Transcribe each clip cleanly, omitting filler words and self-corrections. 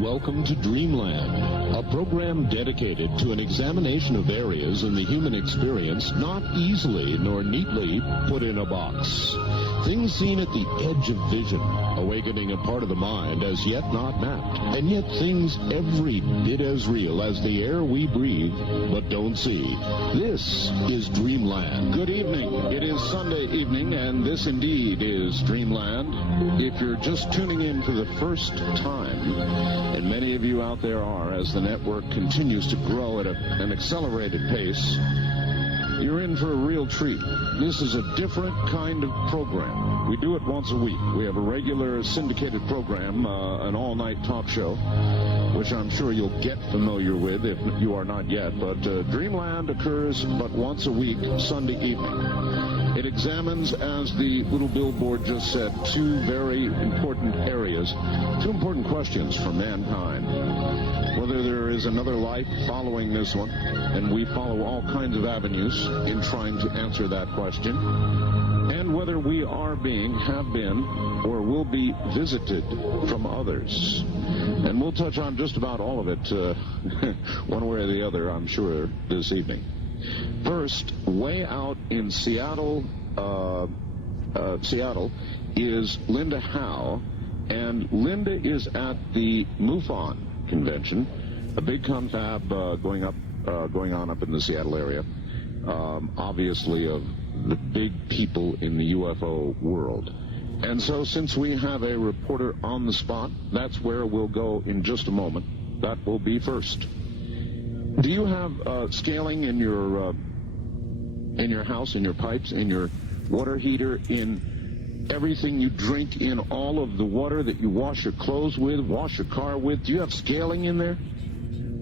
Welcome to Dreamland, a program dedicated to an examination of areas in the human experience not easily nor neatly put in a box. Things seen at the edge of vision, awakening a part of the mind as yet not mapped, and yet things every bit as real as the air we breathe but don't see. This is Dreamland. Good evening. It is Sunday evening, and this indeed is Dreamland. If you're just tuning in for the first time, and many of you out there are, as the network continues to grow at an accelerated pace, you're in for a real treat. This is a different kind of program. We do it once a week. We have a regular syndicated program, an all-night talk show, which I'm sure you'll get familiar with if you are not yet. But Dreamland occurs but once a week, Sunday evening. It examines, as the little billboard just said, two very important areas, two important questions for mankind. Whether there is another life following this one, and we follow all kinds of avenues in trying to answer that question, and whether we are being, have been, or will be visited from others. And we'll touch on just about all of it, one way or the other, I'm sure, this evening. First, way out in Seattle, is Linda Howe, and Linda is at the MUFON convention, a big confab going on up in the Seattle area, obviously of the big people in the UFO world. And so since we have a reporter on the spot, that's where we'll go in just a moment. That will be first. Do you have scaling in your house, in your pipes, in your water heater, in everything you drink, in all of the water that you wash your clothes with, wash your car with? Do you have scaling in there?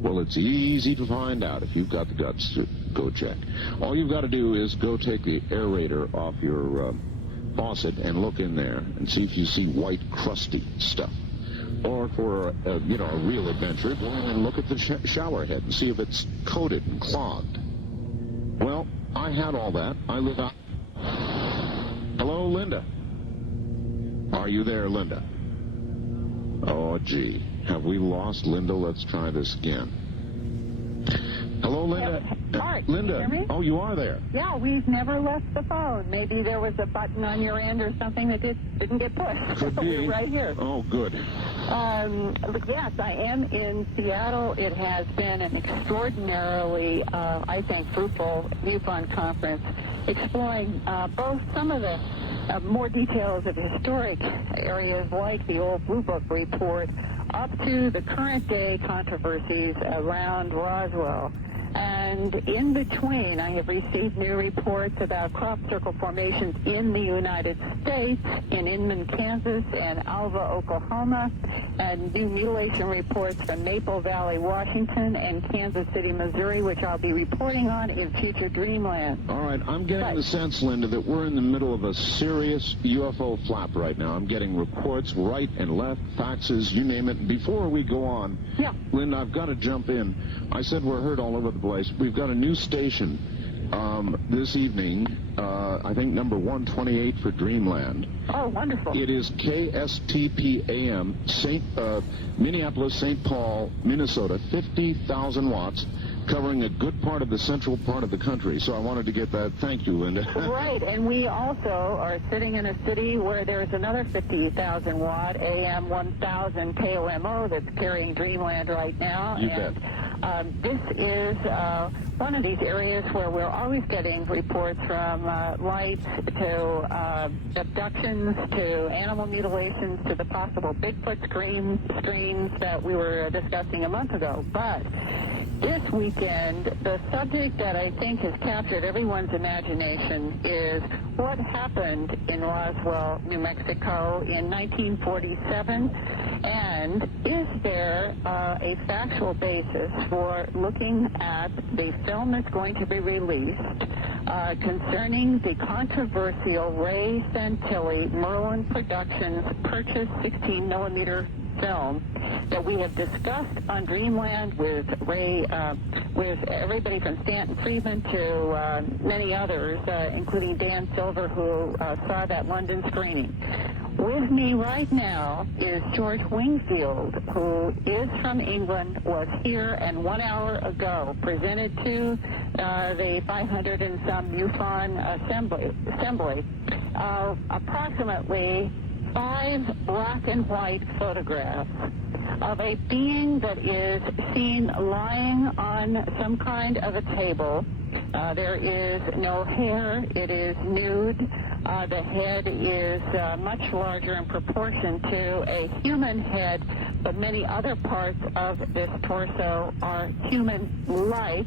Well, it's easy to find out if you've got the guts to go check. All you've got to do is go take the aerator off your faucet and look in there and see if you see white, crusty stuff. Or for a real adventure, go in and look at the shower head and see if it's coated and clogged. Well, I had all that. I live out. Hello, Linda. Are you there, Linda? Oh, gee. Have we lost Linda? Let's try this again. Hello, Linda. Yep. All right. Linda. Can you hear me? Oh, you are there. Yeah, we've never left the phone. Maybe there was a button on your end or something that didn't get pushed. Could be. We're right here. Oh, good. Yes, I am in Seattle. It has been an extraordinarily, I think, fruitful MUFON conference, exploring both some of the more details of historic areas like the old Blue Book report, up to the current day controversies around Roswell. And in between, I have received new reports about crop circle formations in the United States, in Inman, Kansas, and Alva, Oklahoma, and new mutilation reports from Maple Valley, Washington, and Kansas City, Missouri, which I'll be reporting on in future Dreamland. All right, I'm getting the sense, Linda, that we're in the middle of a serious UFO flap right now. I'm getting reports right and left, faxes, you name it. Before we go on, yeah, Linda, I've got to jump in. I said we're heard all over the place. We've got a new station this evening, I think number 128 for Dreamland. Oh, wonderful. It is KSTP-AM, Minneapolis, St. Paul, Minnesota, 50,000 watts, covering a good part of the central part of the country. So I wanted to get that. Thank you, Linda. Right, and we also are sitting in a city where there's another 50,000 watt AM 1000 KOMO that's carrying Dreamland right now. You bet. This is one of these areas where we're always getting reports from lights to abductions to animal mutilations to the possible Bigfoot screams that we were discussing a month ago. But this weekend, the subject that I think has captured everyone's imagination is what happened in Roswell, New Mexico in 1947, and is there a factual basis for looking at the film that's going to be released concerning the controversial Ray Santilli Merlin Productions purchased 16-millimeter film that we have discussed on Dreamland with Ray, with everybody from Stanton Friedman to many others, including Dan Silver, who saw that London screening. With me right now is George Wingfield, who is from England, was here, and 1 hour ago presented to the 500 and some MUFON assembly approximately 5 black and white photographs of a being that is seen lying on some kind of a table. There is no hair. It is nude. The head is much larger in proportion to a human head, but many other parts of this torso are human-like.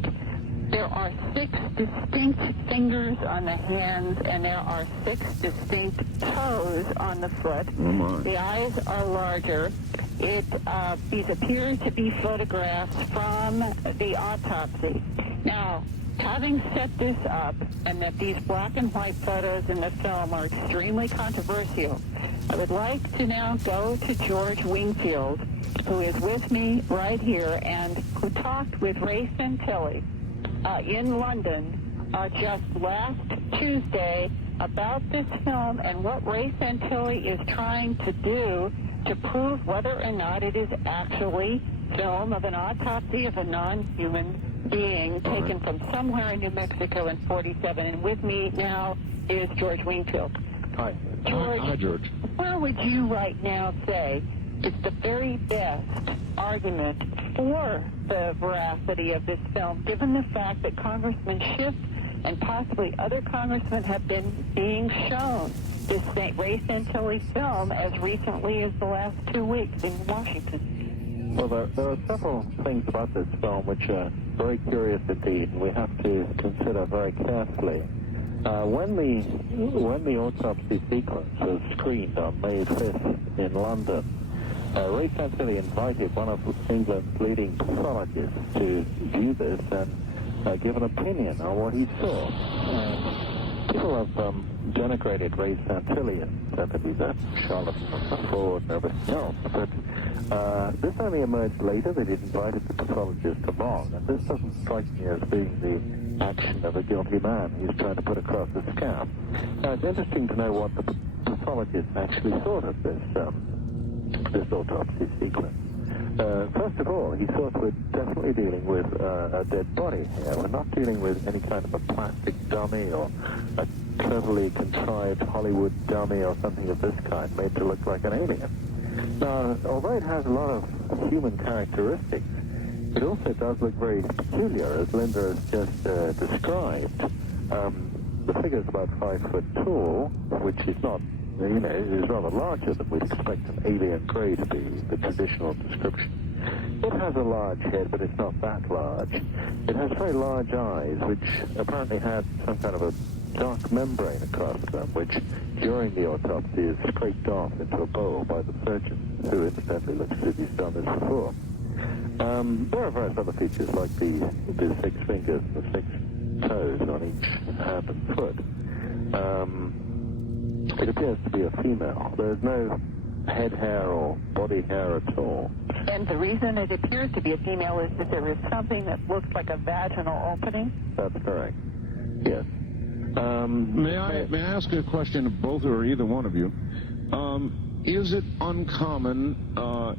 There are 6 distinct fingers on the hands, and there are 6 distinct toes on the foot. Oh my. The eyes are larger. These appear to be photographs from the autopsy. Now, having set this up, and that these black and white photos in the film are extremely controversial, I would like to now go to George Wingfield, who is with me right here, and who talked with Ray Santilli in London just last Tuesday about this film and what Ray Santilli is trying to do to prove whether or not it is actually film of an autopsy of a non-human being taken from somewhere in New Mexico in 47. And with me now is George Wingfield. Hi. George, Hi, George. Where would you right now say is the very best argument for the veracity of this film, given the fact that Congressman Schiff and possibly other congressmen have been being shown this Ray Santilli film as recently as the last 2 weeks in Washington? Well, there are several things about this film which are very curious indeed, and we have to consider very carefully. When the autopsy sequence was screened on May 5th in London, Ray Santilli invited one of England's leading pathologists to view this and give an opinion on what he saw. People have denigrated Ray Santilli and said that he's a charlatan and a fraud and everything else, but this only emerged later that he'd invited the pathologist along, and this doesn't strike me as being the action of a guilty man he's trying to put across a scam. Now, it's interesting to know what the pathologist actually thought of this autopsy sequence. First of all, he thought we're definitely dealing with a dead body here. We're not dealing with any kind of a plastic dummy or a cleverly contrived Hollywood dummy or something of this kind made to look like an alien. Now, although it has a lot of human characteristics, it also does look very peculiar, as Linda has just described. The figure's about 5 foot tall, which is not, is rather larger than we'd expect an alien gray to be, the traditional description. It has a large head, but it's not that large. It has very large eyes, which apparently had some kind of a dark membrane across them, which during the autopsy is scraped off into a bowl by the surgeon, who incidentally looks as if he's done this before. There are various other features, like the 6 fingers and the 6 toes on each hand and foot. It appears to be a female. There's no head hair or body hair at all. And the reason it appears to be a female is that there is something that looks like a vaginal opening? That's correct. Yes. May I ask a question of both or either one of you? Is it uncommon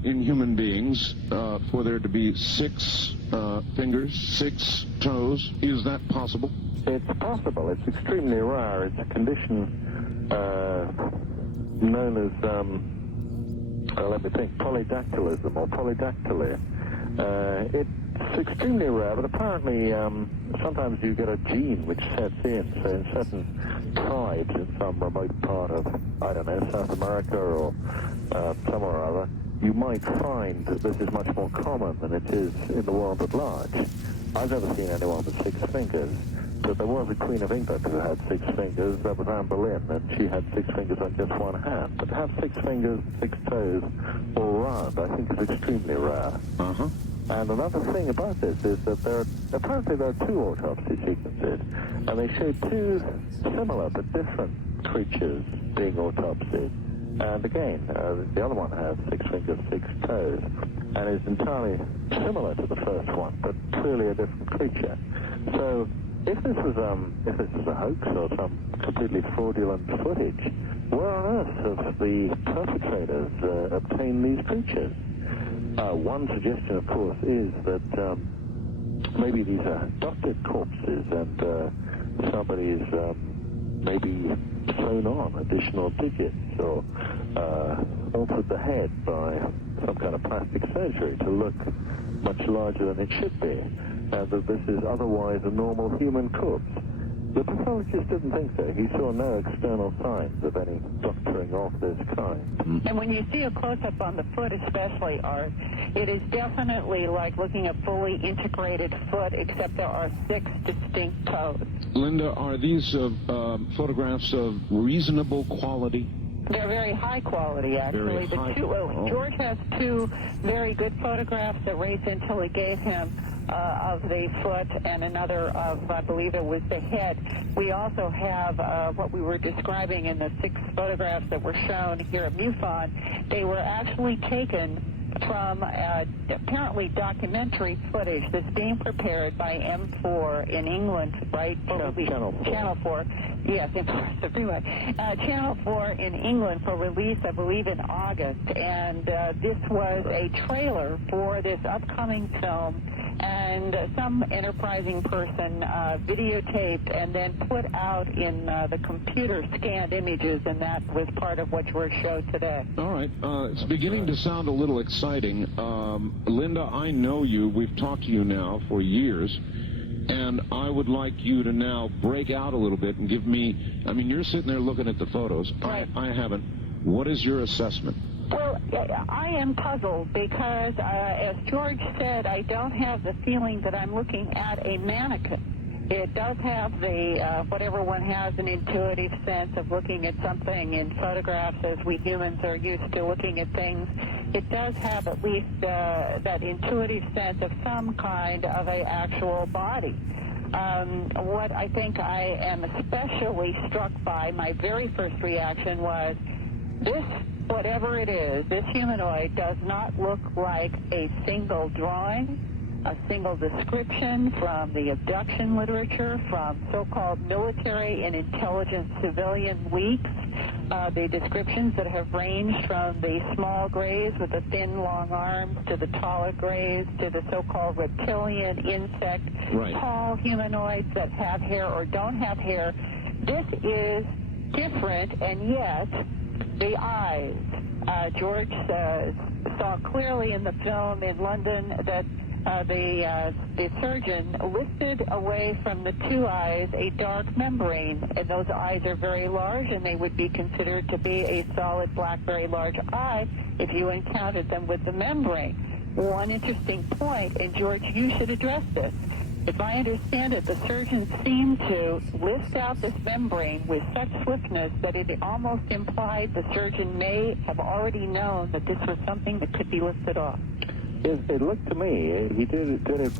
in human beings for there to be 6 fingers, 6 toes? Is that possible? It's possible. It's extremely rare. It's a condition known as, polydactylism or polydactyly. It's extremely rare, but apparently sometimes you get a gene which sets in. So in certain tribes in some remote part of, I don't know, South America or somewhere or other, you might find that this is much more common than it is in the world at large. I've never seen anyone with 6 fingers, but there was a Queen of England who had 6 fingers. That was Anne Boleyn, and she had 6 fingers on just one hand. But to have 6 fingers, 6 toes, all round, I think is extremely rare. Uh-huh. And another thing about this is that apparently there are 2 autopsy sequences, and they show 2 similar but different creatures being autopsied. And again, the other one has 6 fingers, 6 toes, and is entirely similar to the first one, but clearly a different creature. So if this was a hoax or some completely fraudulent footage, where on earth have the perpetrators obtained these creatures? One suggestion, of course, is that maybe these are doctored corpses and somebody's maybe sewn on additional digits or altered the head by some kind of plastic surgery to look much larger than it should be, and that this is otherwise a normal human corpse. The pathologist didn't think so. He saw no external signs of any doctoring of this kind. And when you see a close-up on the foot especially, Art, it is definitely like looking at fully integrated foot, except there are 6 distinct toes. Linda, are these photographs of reasonable quality? They're very high quality, actually. George has 2 very good photographs that Ray Santilli gave him of the foot and another of, I believe it was the head. We also have what we were describing in the 6 photographs that were shown here at MUFON. They were actually taken from apparently documentary footage that's being prepared by M4 in England, right? Channel 4. Yes, Channel 4 in England for release, I believe, in August. And this was a trailer for this upcoming film. And some enterprising person videotaped and then put out in the computer scanned images, and that was part of what George showed today. All right. It's beginning to sound a little exciting. Linda, I know you. We've talked to you now for years. And I would like you to now break out a little bit and give me, I mean, you're sitting there looking at the photos. Right. I haven't. What is your assessment? Well, I am puzzled because, as George said, I don't have the feeling that I'm looking at a mannequin. It does have the, whatever one has, an intuitive sense of looking at something in photographs as we humans are used to looking at things. It does have at least that intuitive sense of some kind of an actual body. What I think I am especially struck by, my very first reaction was, this, whatever it is, this humanoid does not look like a single drawing, a single description from the abduction literature, from so-called military and intelligence civilian leaks, the descriptions that have ranged from the small grays with the thin, long arms to the taller grays to the so-called reptilian insect, tall humanoids that have hair or don't have hair. This is different, and yet the eyes. George saw clearly in the film in London that the surgeon lifted away from the 2 eyes a dark membrane, and those eyes are very large, and they would be considered to be a solid black, very large eye if you encountered them with the membrane. One interesting point, and George, you should address this. If I understand it, the surgeon seemed to lift out this membrane with such swiftness that it almost implied the surgeon may have already known that this was something that could be lifted off. It looked to me, he did it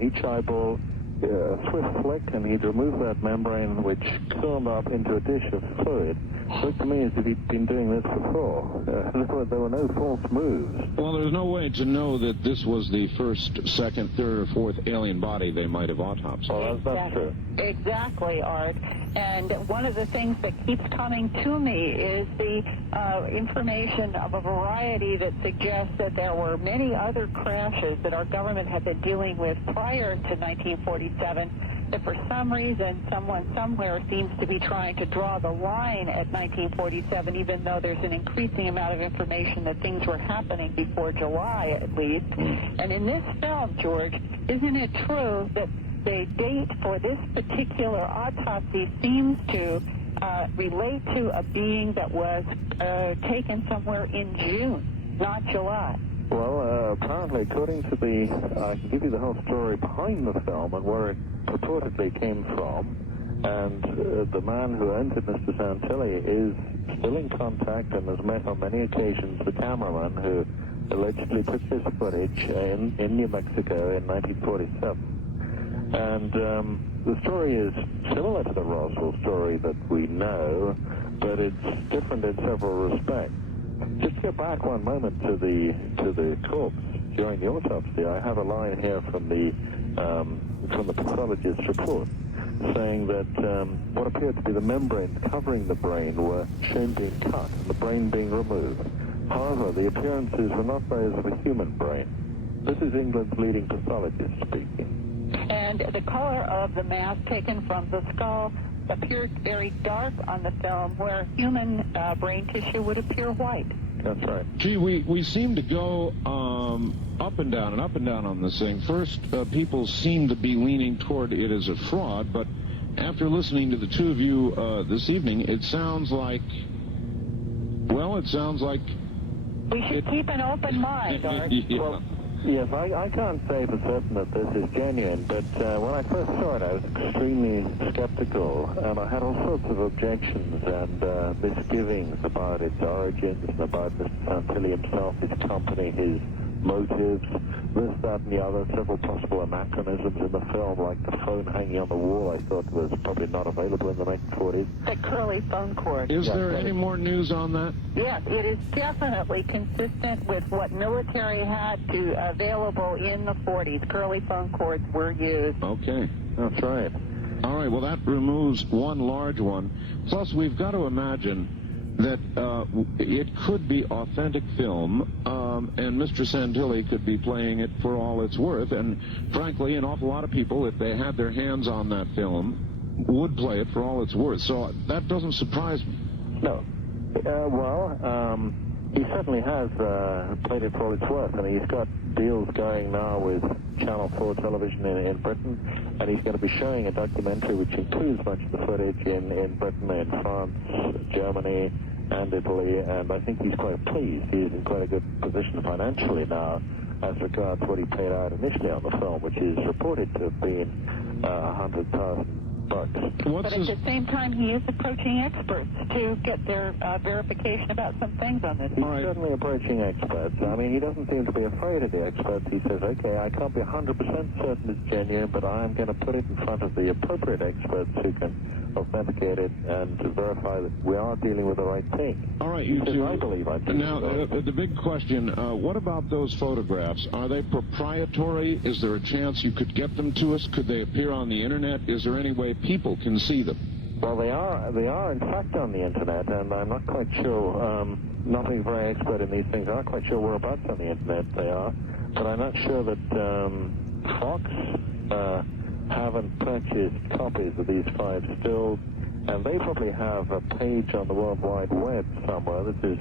each eyeball, a swift flick, and he'd remove that membrane, which filled up into a dish of fluid. It looked to me as if he'd been doing this before. There were no false moves. Well, there's no way to know that this was the first, second, third, or fourth alien body they might have autopsied. Oh, that's true. Exactly, Art. And one of the things that keeps coming to me is the information of a variety that suggests that there were many other crashes that our government had been dealing with prior to 1947, that for some reason someone somewhere seems to be trying to draw the line at 1947, even though there's an increasing amount of information that things were happening before July at least. And in this film, George, isn't it true that the date for this particular autopsy seems to relate to a being that was taken somewhere in June, not July? Well, apparently, according to I can give you the whole story behind the film and where it purportedly came from. And the man who owned it, Mr. Santilli, is still in contact and has met on many occasions the cameraman who allegedly took this footage in New Mexico in 1947. And the story is similar to the Roswell story that we know, but it's different in several respects. Just to go back one moment to the corpse during the autopsy, I have a line here from the pathologist's report. saying that what appeared to be the membranes covering the brain were shown being cut and the brain being removed. However, the appearances were not those of a human brain. This is England's leading pathologist speaking. And the color of the mass taken from the skull appeared very dark on the film, where human brain tissue would appear white. That's right. Gee, we seem to go up and down on this thing. First, people seem to be leaning toward it as a fraud, but after listening to the two of you this evening, it sounds like we should keep an open mind, Art. Well, yes, I can't say for certain that this is genuine, but when I first saw it, I was extremely skeptical, and I had all sorts of objections and misgivings about its origins and about Mr. Santilli himself, his company, his motives, this, that, and the other, several possible anachronisms in the film, like the phone hanging on the wall I thought was probably not available in the 1940s. The curly phone cord. Is there any more news on that? Yes, it is definitely consistent with what military had available in the 40s. Curly phone cords were used. Okay. That's right. All right, well, that removes one large one. Plus, we've got to imagine that it could be authentic film, and Mr. Santilli could be playing it for all it's worth. And frankly, an awful lot of people, if they had their hands on that film, would play it for all it's worth. So that doesn't surprise me. No. He certainly has played it for all it's worth. I mean, he's got deals going now with Channel 4 television in Britain, and he's going to be showing a documentary which includes much of the footage in Britain, in France, Germany, and Italy, and I think he's quite pleased. He's in quite a good position financially now as regards what he paid out initially on the film, which is reported to have been $100,000. But at the same time, he is approaching experts to get their verification about some things on this. He's certainly approaching experts. I mean, he doesn't seem to be afraid of the experts. He says, okay, I can't be 100% certain it's genuine, but I'm going to put it in front of the appropriate experts who can authenticate it and to verify that we are dealing with the right thing. All right, you two. I believe I do. Now, the big question, what about those photographs? Are they proprietary? Is there a chance you could get them to us? Could they appear on the Internet? Is there any way people can see them? Well, they are in fact on the Internet, and I'm not quite sure, not being very expert in these things, I'm not quite sure whereabouts on the Internet they are, but I'm not sure that Fox haven't purchased copies of these 5 stills, and they probably have a page on the World Wide Web somewhere that is...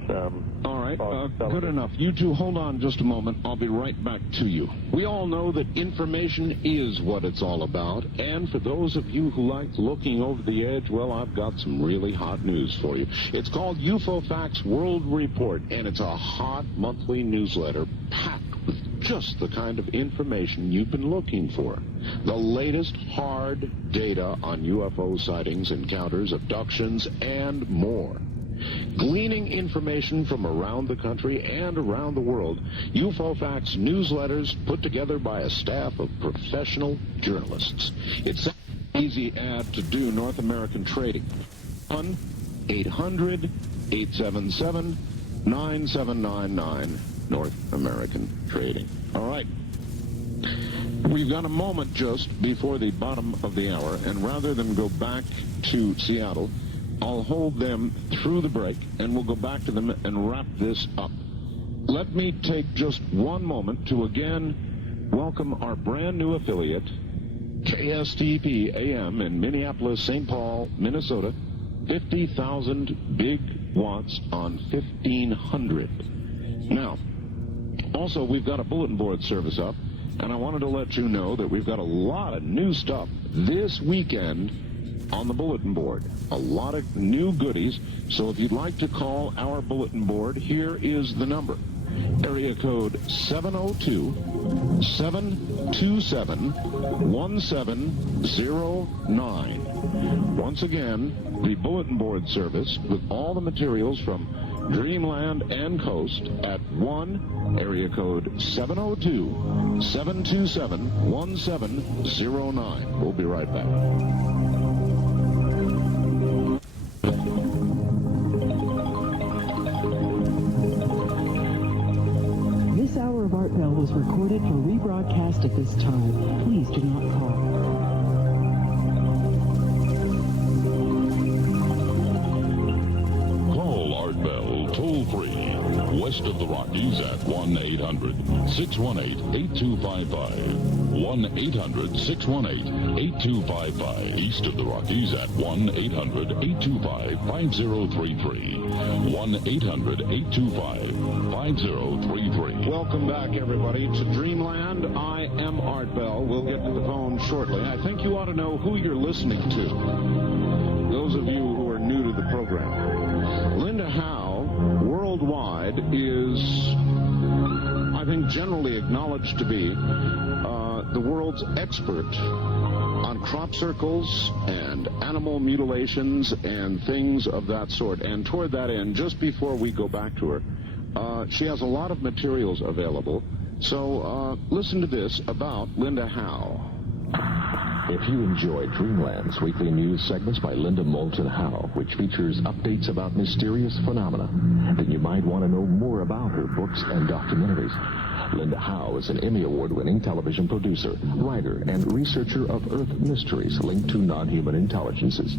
All right, good enough. You two hold on just a moment. I'll be right back to you. We all know that information is what it's all about, and for those of you who like looking over the edge, well, I've got some really hot news for you. It's called UFO Facts World Report, and it's a hot monthly newsletter packed with just the kind of information you've been looking for. The latest hard data on UFO sightings, encounters, abductions, and more. Gleaning information from around the country and around the world, UFO Facts newsletters put together by a staff of professional journalists. It's an easy ad to do North American trading. 1-800-877-9799. North American Trading. All right. We've got a moment just before the bottom of the hour, and rather than go back to Seattle, I'll hold them through the break, and we'll go back to them and wrap this up. Let me take just one moment to again welcome our brand new affiliate, KSTP AM in Minneapolis, St. Paul, Minnesota, 50,000 big watts on 1,500. Now, also, we've got a bulletin board service up, and I wanted to let you know that we've got a lot of new stuff this weekend on the bulletin board. A lot of new goodies, so if you'd like to call our bulletin board, here is the number. Area code 702-727-1709. Once again, the bulletin board service with all the materials from Dreamland and Coast at 1, area code 702-727-1709. We'll be right back. This hour of Art Bell was recorded for rebroadcast at this time. Please do not call. toll-free, west of the Rockies at 1-800-618-8255. 1-800-618-8255. East of the Rockies at 1-800-825-5033. 1-800-825-5033. Welcome back, everybody, to Dreamland. I am Art Bell. We'll get to the phone shortly. I think you ought to know who you're listening to, those of you who are new to the program. Linda Howe, worldwide, is, I think, generally acknowledged to be the world's expert on crop circles and animal mutilations and things of that sort. And toward that end, just before we go back to her, she has a lot of materials available. So listen to this about Linda Howe. If you enjoy Dreamland's weekly news segments by Linda Moulton Howe, which features updates about mysterious phenomena, then you might want to know more about her books and documentaries. Linda Howe is an Emmy Award-winning television producer, writer, and researcher of Earth mysteries linked to non-human intelligences.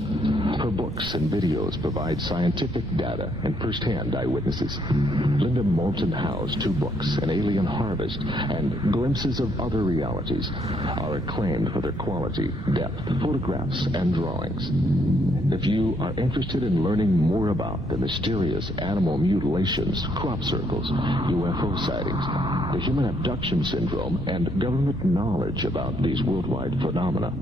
Her books and videos provide scientific data and first-hand eyewitnesses. Linda Moulton Howe's 2 books, An Alien Harvest and Glimpses of Other Realities, are acclaimed for their quality, depth, photographs, and drawings. If you are interested in learning more about the mysterious animal mutilations, crop circles, UFO sightings, the human abduction syndrome, and government knowledge about these worldwide phenomena,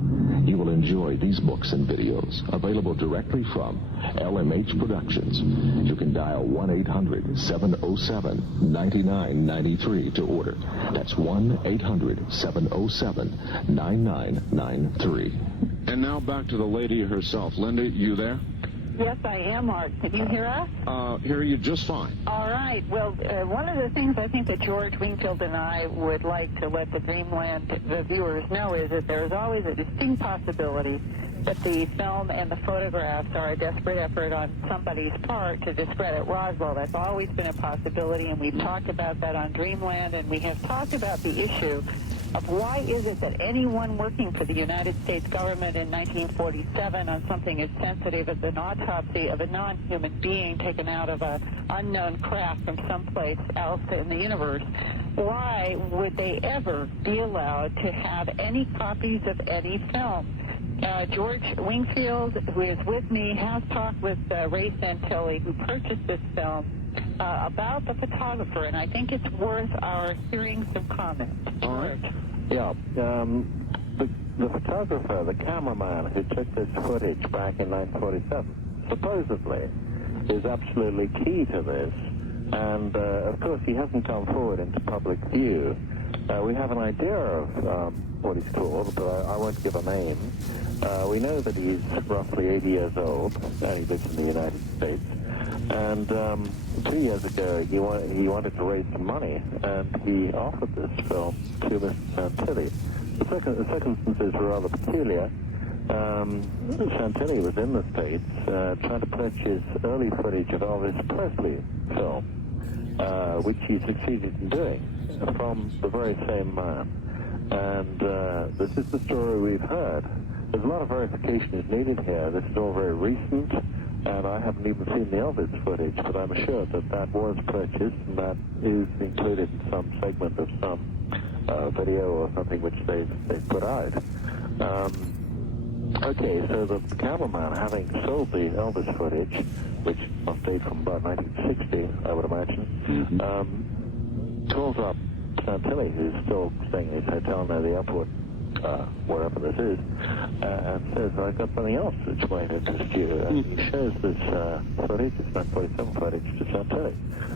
you will enjoy these books and videos, available directly from LMH Productions. You can dial 1-800-707-9993 to order. That's 1-800-707-9993. And now back to the lady herself. Linda, you there? Yes, I am, Art. Can you hear us? Hear you just fine. All right. Well, one of the things I think that George Wingfield and I would like to let the Dreamland viewers know is that there is always a distinct possibility that the film and the photographs are a desperate effort on somebody's part to discredit Roswell. That's always been a possibility, and we've talked about that on Dreamland, and we have talked about the issue of why is it that anyone working for the United States government in 1947 on something as sensitive as an autopsy of a non-human being taken out of an unknown craft from someplace else in the universe, why would they ever be allowed to have any copies of any film? George Wingfield, who is with me, has talked with Ray Santilli, who purchased this film, about the photographer, and I think it's worth our hearing some comments. All right. Yeah. The photographer, the cameraman who took this footage back in 1947, supposedly is absolutely key to this. And, of course, he hasn't come forward into public view. We have an idea of what he's called, but I won't give a name. We know that he's roughly 80 years old, and he lives in the United States. And 2 years ago, he wanted to raise some money, and he offered this film to Mr. Santilli. The circumstances were rather peculiar. Santilli was in the States trying to purchase early footage of Elvis Presley film, which he succeeded in doing from the very same man. And this is the story we've heard. There's a lot of verification is needed here. This is all very recent, and I haven't even seen the Elvis footage, but I'm assured that that was purchased, and that is included in some segment of some video or something which they've put out. Okay, so the cameraman, having sold the Elvis footage, which must date from about 1960, I would imagine, calls up Santilli, who's still staying in his hotel near the airport, wherever this is, and says, I've got something else which might interest you. And he shows this footage, it's 1947 footage, to Santilli,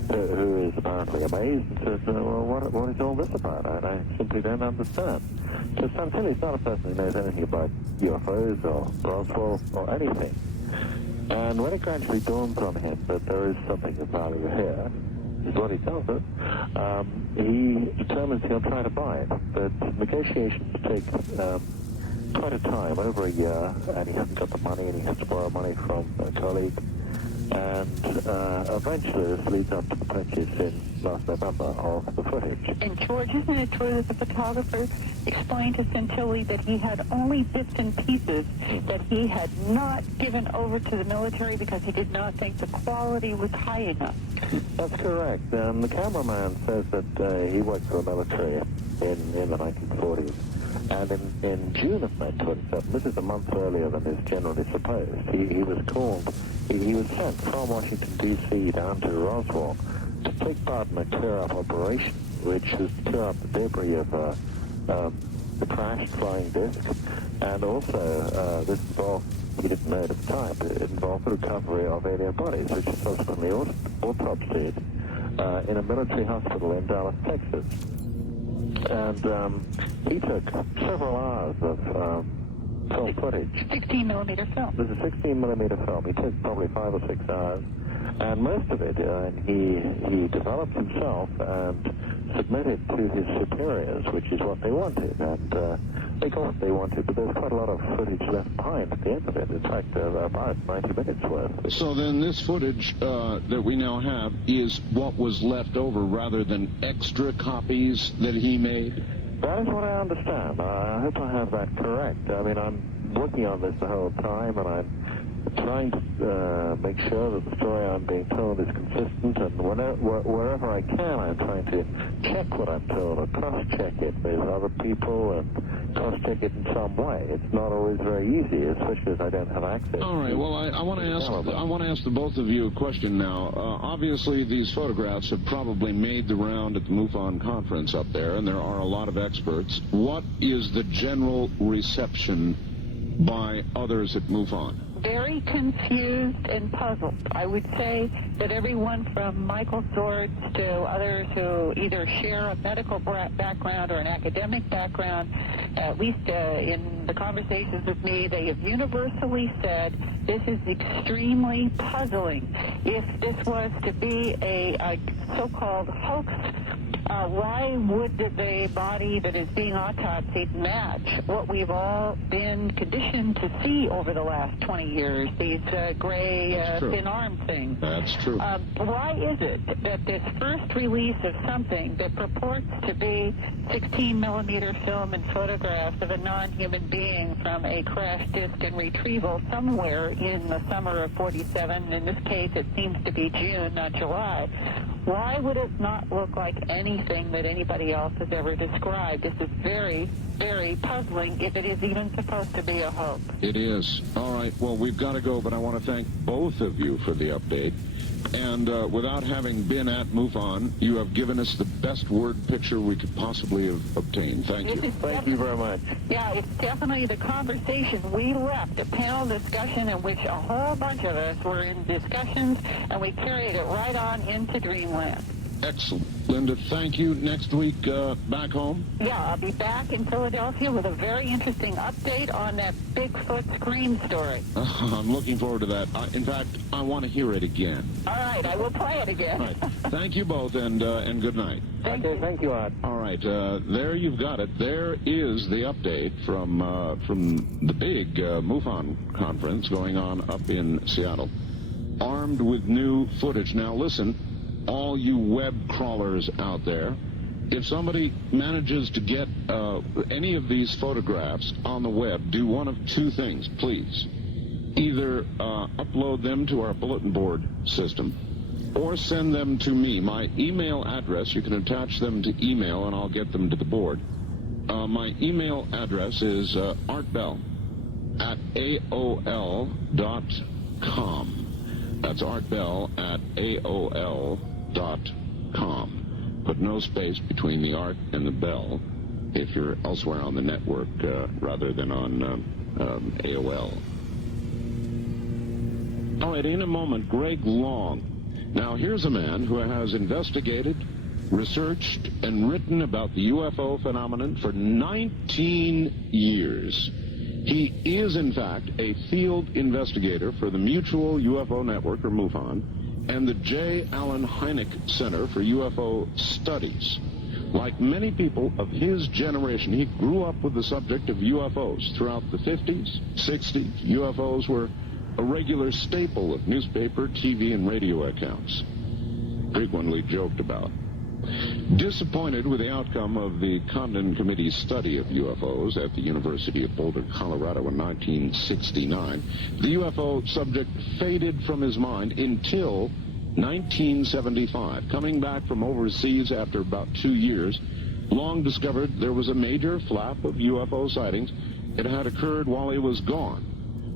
who is apparently amazed and says, well, what is all this about? I simply don't understand. So Santilli's not a person who knows anything about UFOs or Roswell or anything. And when it gradually dawns on him that there is something of value here, is what he tells us, he determines he'll try to buy it. But negotiations take quite a time, over a year, and he hasn't got the money, and he has to borrow money from a colleague. And eventually this leads up to the purchase in last November of the footage. And George, isn't it true that the photographer explained to Santilli that he had only bits and pieces that he had not given over to the military because he did not think the quality was high enough? That's correct. The cameraman says that he worked for the military in the 1940s. And in June of 1927, this is a month earlier than is generally supposed, he was called, he was sent from Washington, D.C. down to Roswell to take part in a clear-up operation, which was to clear up the debris of the crashed flying disc. And also, this involved, he didn't know it at the time, but it involved the recovery of alien bodies, which was subsequently autopsied in a military hospital in Dallas, Texas. And he took several hours of film footage. 16-millimeter film. This is a 16-millimeter film. He took probably 5 or 6 hours. And most of it he developed himself and submitted to his superiors, which is what they wanted. And they got what they wanted, but there's quite a lot of footage left behind at the end of it. In fact, about 90 minutes worth. So then this footage that we now have is what was left over rather than extra copies that he made? That is what I understand. I hope I have that correct. I mean, I'm working on this the whole time, and I'm trying to make sure that the story I'm being told is consistent, and wherever I can, I'm trying to check what I'm told, or cross-check it with other people, and cross-check it in some way. It's not always very easy, especially as I don't have access. All right. Well, I want to ask the both of you a question now. Obviously, these photographs have probably made the round at the MUFON conference up there, and there are a lot of experts. What is the general reception by others at MUFON? Very confused and puzzled. I would say that everyone from Michael Swords to others who either share a medical background or an academic background, at least in the conversations with me, they have universally said this is extremely puzzling. If this was to be a so-called hoax, why would the body that is being autopsied match what we've all been conditioned to see over the last 20 years, these gray thin arm things? That's true. Why is it that this first release of something that purports to be 16-millimeter film and photographs of a non-human being from a crash disc and retrieval somewhere in the summer of 47, in this case it seems to be June, not July, why would it not look like anything that anybody else has ever described? This is very, very puzzling, if it is even supposed to be a hoax. It is. All right. Well, we've got to go, but I want to thank both of you for the update. And without having been at MUFON, you have given us the best word picture we could possibly have obtained. Thank you. Thank you very much. Yeah, it's definitely the conversation we left, a panel discussion in which a whole bunch of us were in discussions, and we carried it right on into Dreamland. Excellent. Linda, thank you. Next week, back home? Yeah, I'll be back in Philadelphia with a very interesting update on that Bigfoot Scream story. I'm looking forward to that. In fact, I want to hear it again. All right, I will play it again. All right. Thank you both, and good night. Thank you. Thank you, Art. All right, there you've got it. There is the update from the big MUFON conference going on up in Seattle, armed with new footage. Now, listen, all you web crawlers out there, if somebody manages to get any of these photographs on the web, do one of two things, please. Either upload them to our bulletin board system or send them to me. My email address, you can attach them to email and I'll get them to the board. My email address is artbell@aol.com. That's artbell@aol.com. Put no space between the art and the bell if you're elsewhere on the network rather than on AOL. All right, in a moment, Greg Long. Now, here's a man who has investigated, researched, and written about the UFO phenomenon for 19 years. He is, in fact, a field investigator for the Mutual UFO Network, or MUFON, and the J. Allen Hynek Center for UFO Studies. Like many people of his generation, he grew up with the subject of UFOs. Throughout the 50s, 60s, UFOs were a regular staple of newspaper, TV, and radio accounts, frequently joked about. Disappointed with the outcome of the Condon Committee's study of UFOs at the University of Boulder, Colorado in 1969, the UFO subject faded from his mind until 1975. Coming back from overseas after about 2 years, Long discovered there was a major flap of UFO sightings that had occurred while he was gone.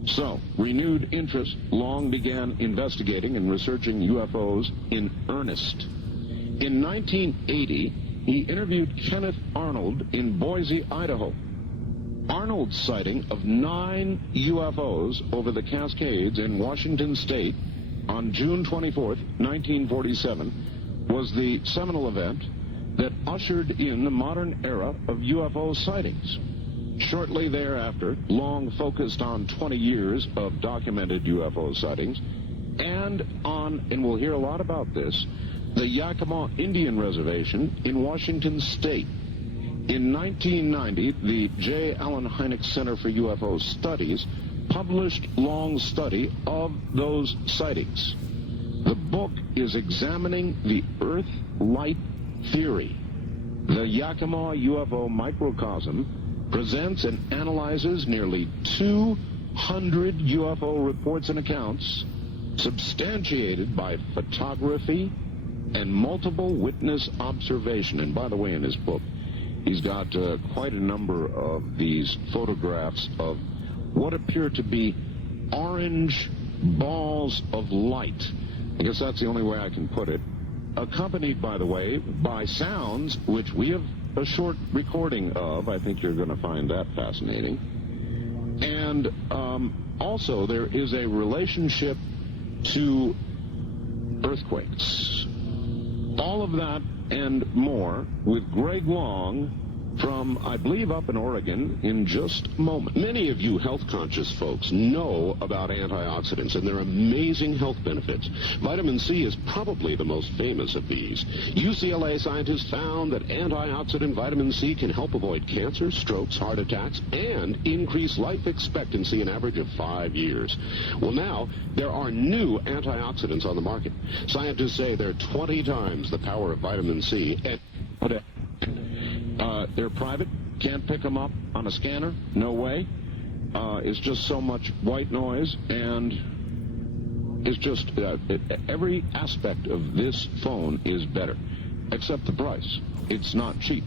So, renewed interest, Long began investigating and researching UFOs in earnest. In 1980, he interviewed Kenneth Arnold in Boise, Idaho. Arnold's sighting of 9 UFOs over the Cascades in Washington State on June 24th, 1947, was the seminal event that ushered in the modern era of UFO sightings. Shortly thereafter, Long focused on 20 years of documented UFO sightings and we'll hear a lot about this, the Yakima Indian Reservation in Washington State. In 1990, the J. Allen Hynek Center for UFO Studies published Long's study of those sightings. The book is examining the Earthlight theory. The Yakima UFO microcosm presents and analyzes nearly 200 UFO reports and accounts, substantiated by photography and multiple witness observation. And by the way, in his book, he's got quite a number of these photographs of what appear to be orange balls of light. I guess that's the only way I can put it. Accompanied, by the way, by sounds, which we have a short recording of. I think you're going to find that fascinating. And also, there is a relationship to earthquakes. All of that and more with Greg Long from, I believe, up in Oregon in just a moment. Many of you health-conscious folks know about antioxidants and their amazing health benefits. Vitamin C is probably the most famous of these. UCLA scientists found that antioxidant vitamin C can help avoid cancer, strokes, heart attacks, and increase life expectancy an average of 5 years. Well, now, there are new antioxidants on the market. Scientists say they're 20 times the power of vitamin C. And they're private, can't pick them up on a scanner, no way. It's just so much white noise, and it's just every aspect of this phone is better, except the price. It's not cheap,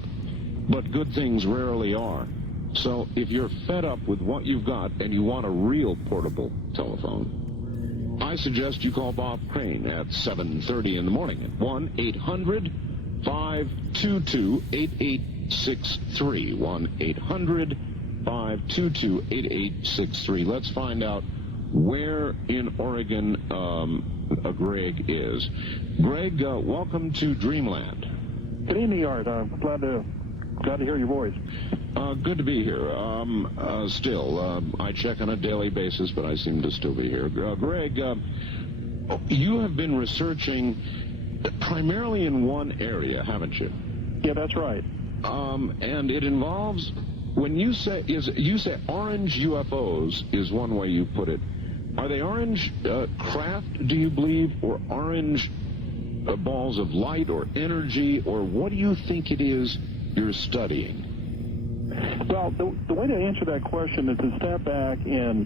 but good things rarely are. So if you're fed up with what you've got and you want a real portable telephone, I suggest you call Bob Crane at 7:30 in the morning at 1-800-522-8863, 1-800-522-8863. Let's find out where in Oregon Greg is. Greg, welcome to Dreamland. Good evening, Art. I'm glad to hear your voice. Good to be here. Still, I check on a daily basis, but I seem to still be here. Greg, you have been researching primarily in one area, haven't you? Yeah, that's right. And it involves, when you say orange UFOs is one way you put it. Are they orange craft, do you believe, or orange balls of light or energy, or what do you think it is you're studying? Well, the way to answer that question is to step back and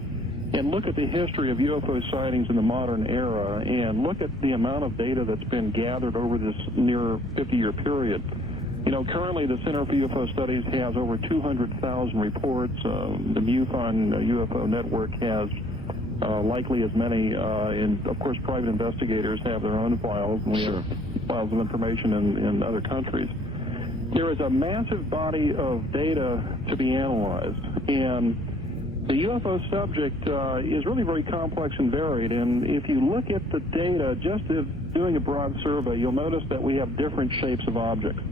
look at the history of UFO sightings in the modern era and look at the amount of data that's been gathered over this near 50-year period. You know, currently the Center for UFO Studies has over 200,000 reports. The MUFON UFO network has likely as many, and of course private investigators have their own files, and we have files of information in other countries. There is a massive body of data to be analyzed, and the UFO subject is really very complex and varied, and if you look at the data, just doing a broad survey, you'll notice that we have different shapes of objects.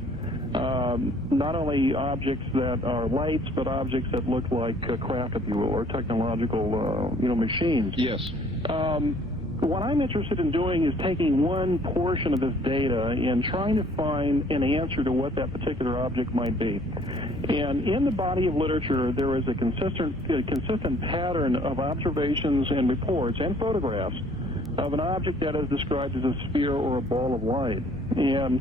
Not only objects that are lights, but objects that look like craft, if you will, or technological, machines. Yes. What I'm interested in doing is taking one portion of this data and trying to find an answer to what that particular object might be. And And in the body of literature, there is a consistent pattern of observations and reports and photographs of an object that is described as a sphere or a ball of light. And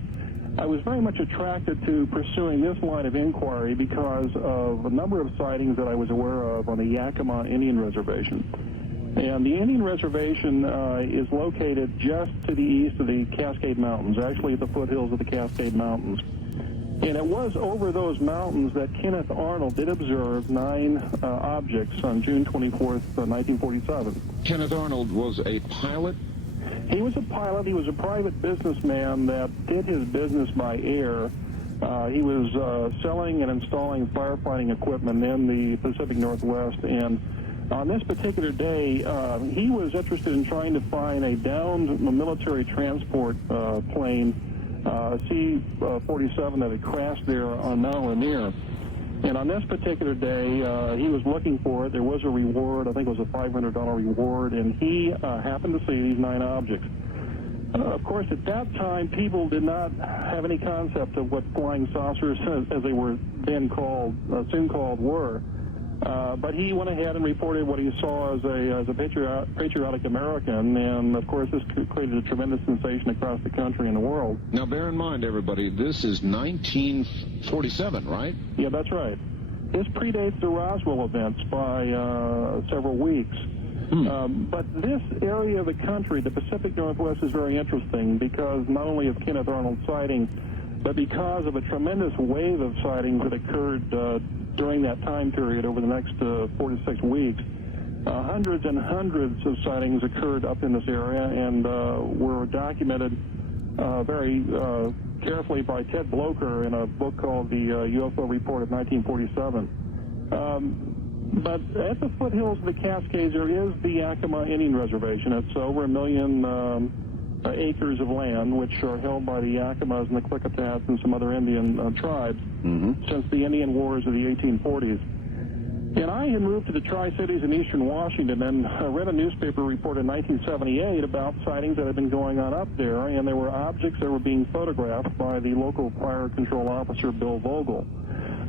I was very much attracted to pursuing this line of inquiry because of a number of sightings that I was aware of on the Yakima Indian Reservation. And the Indian Reservation is located just to the east of the Cascade Mountains, actually at the foothills of the Cascade Mountains. And it was over those mountains that Kenneth Arnold did observe 9 objects on June 24th, 1947. Kenneth Arnold was a pilot? He was a pilot. He was a private businessman that did his business by air. He was selling and installing firefighting equipment in the Pacific Northwest. And on this particular day, he was interested in trying to find a downed military transport plane, C-47, that had crashed there on Mount Rainier. And on this particular day, he was looking for it. There was a reward. I think it was a $500 reward, and he happened to see these 9 objects. Of course, at that time, people did not have any concept of what flying saucers, as they were then called, soon called, were. But he went ahead and reported what he saw as a patriotic American, and of course this created a tremendous sensation across the country and the world. Now bear in mind, everybody, this is 1947, right? Yeah, that's right. This predates the Roswell events by several weeks. But this area of the country, the Pacific Northwest, is very interesting because not only of Kenneth Arnold's sighting, but because of a tremendous wave of sightings that occurred during that time period over the next 4 to 6 weeks. Hundreds and hundreds of sightings occurred up in this area and were documented very carefully by Ted Blocher in a book called the UFO Report of 1947. But at the foothills of the Cascades, there is the Yakima Indian Reservation. It's over 1 million acres of land, which are held by the Yakimas and the Klickitats and some other Indian tribes since the Indian Wars of the 1840s. And I had moved to the Tri-Cities in eastern Washington and read a newspaper report in 1978 about sightings that had been going on up there, and there were objects that were being photographed by the local fire control officer, Bill Vogel.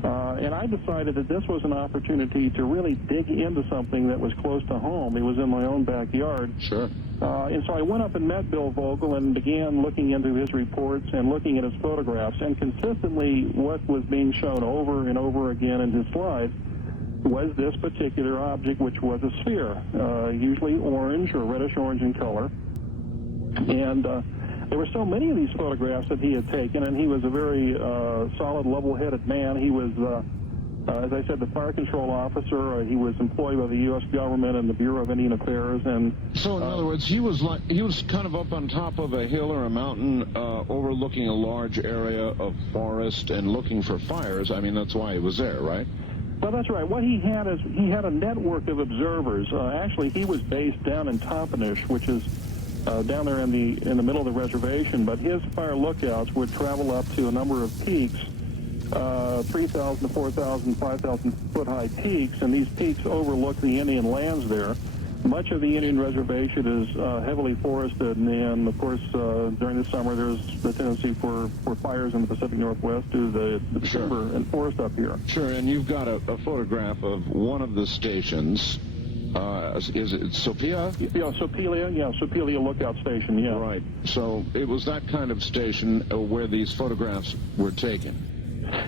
And I decided that this was an opportunity to really dig into something that was close to home. It was in my own backyard. Sure. And so I went up and met Bill Vogel and began looking into his reports and looking at his photographs. And consistently, what was being shown over and over again in his slides was this particular object, which was a sphere, usually orange or reddish-orange in color. And there were so many of these photographs that he had taken, and he was a very solid, level-headed man. He was, as I said, the fire control officer. He was employed by the U.S. government and the Bureau of Indian Affairs. And so, in other words, he was kind of up on top of a hill or a mountain, overlooking a large area of forest and looking for fires. I mean, that's why he was there, right? Well, that's right. What he had is he had a network of observers. Actually, he was based down in Toppenish, which is down there in the middle of the reservation, but his fire lookouts would travel up to a number of peaks, 3,000 to 4,000, 5,000 foot high peaks, and these peaks overlook the Indian lands there. Much of the Indian reservation is heavily forested, and of course, during the summer, there's the tendency for fires in the Pacific Northwest due to the timber and forest up here. Sure, and you've got a photograph of one of the stations. Is it Sophia? Yeah, Sopelia Lookout Station, yeah. Right. So it was that kind of station where these photographs were taken.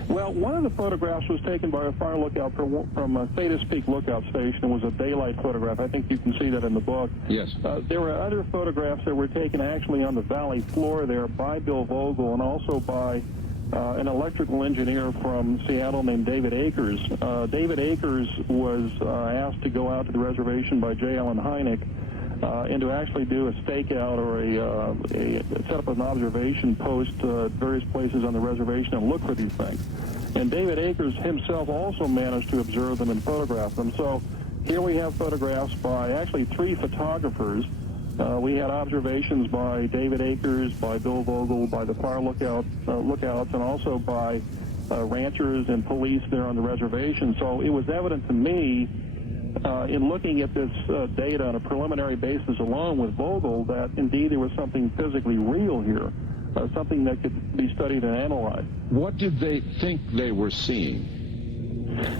Well, one of the photographs was taken by a fire lookout from Thetis Peak Lookout Station. It was a daylight photograph. I think you can see that in the book. Yes. There were other photographs that were taken actually on the valley floor there by Bill Vogel and also by an electrical engineer from Seattle named David Akers. David Akers was asked to go out to the reservation by J. Allen Hynek and to actually do a stakeout or set up an observation post at various places on the reservation and look for these things. And David Akers himself also managed to observe them and photograph them. So here we have photographs by actually 3 photographers. We had observations by David Akers, by Bill Vogel, by the fire lookouts, and also by ranchers and police there on the reservation. So it was evident to me in looking at this data on a preliminary basis along with Vogel that indeed there was something physically real here, something that could be studied and analyzed. What did they think they were seeing?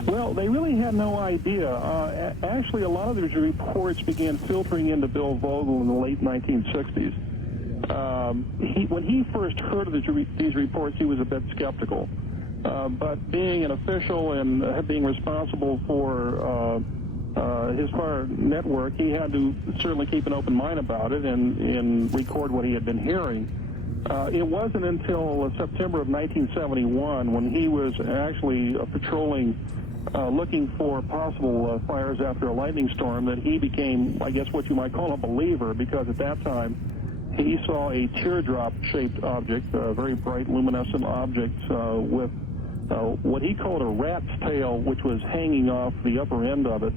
Well, they really had no idea. Actually, a lot of these reports began filtering into Bill Vogel in the late 1960s. When he first heard of these reports, he was a bit skeptical. But being an official and being responsible for his fire network, he had to certainly keep an open mind about it and record what he had been hearing. It wasn't until September of 1971 when he was actually patrolling, looking for possible fires after a lightning storm, that he became, I guess, what you might call a believer, because at that time he saw a teardrop-shaped object, a very bright luminescent object with what he called a rat's tail, which was hanging off the upper end of it,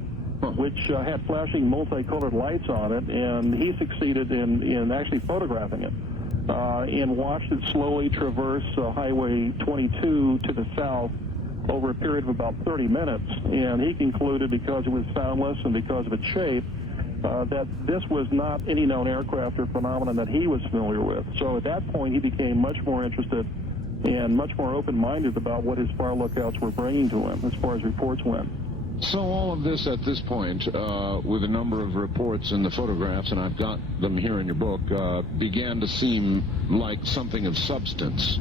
which had flashing multicolored lights on it, and he succeeded in actually photographing it and watched it slowly traverse Highway 22 to the south over a period of about 30 minutes. And he concluded, because it was soundless and because of its shape, that this was not any known aircraft or phenomenon that he was familiar with. So at that point, he became much more interested and much more open-minded about what his fire lookouts were bringing to him as far as reports went. So all of this at this point, with a number of reports and the photographs, and I've got them here in your book, began to seem like something of substance.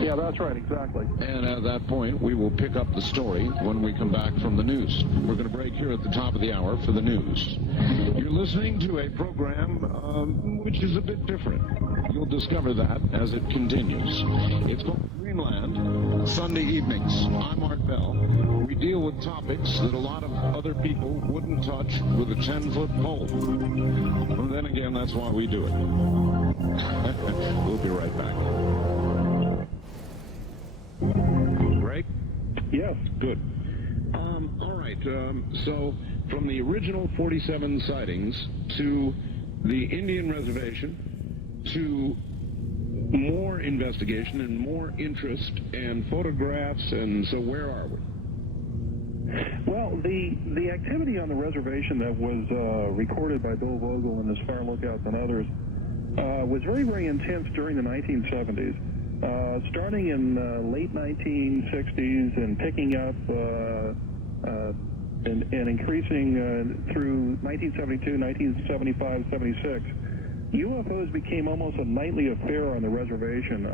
Yeah, that's right, exactly. And at that point, we will pick up the story when we come back from the news. We're going to break here at the top of the hour for the news. You're listening to a program which is a bit different. You'll discover that as it continues. It's called Dreamland, Sunday evenings. I'm Art Bell. We deal with topics that a lot of other people wouldn't touch with a 10-foot pole. And then again, that's why we do it. We'll be right back. Greg? Yes. Good. All right. So from the original 47 sightings to the Indian reservation to more investigation and more interest and photographs, and so where are we? Well, the activity on the reservation that was recorded by Bill Vogel and his fire lookouts and others was very, very intense during the 1970s. Starting in late 1960s and picking up and increasing through 1972, 1975, 76, UFOs became almost a nightly affair on the reservation.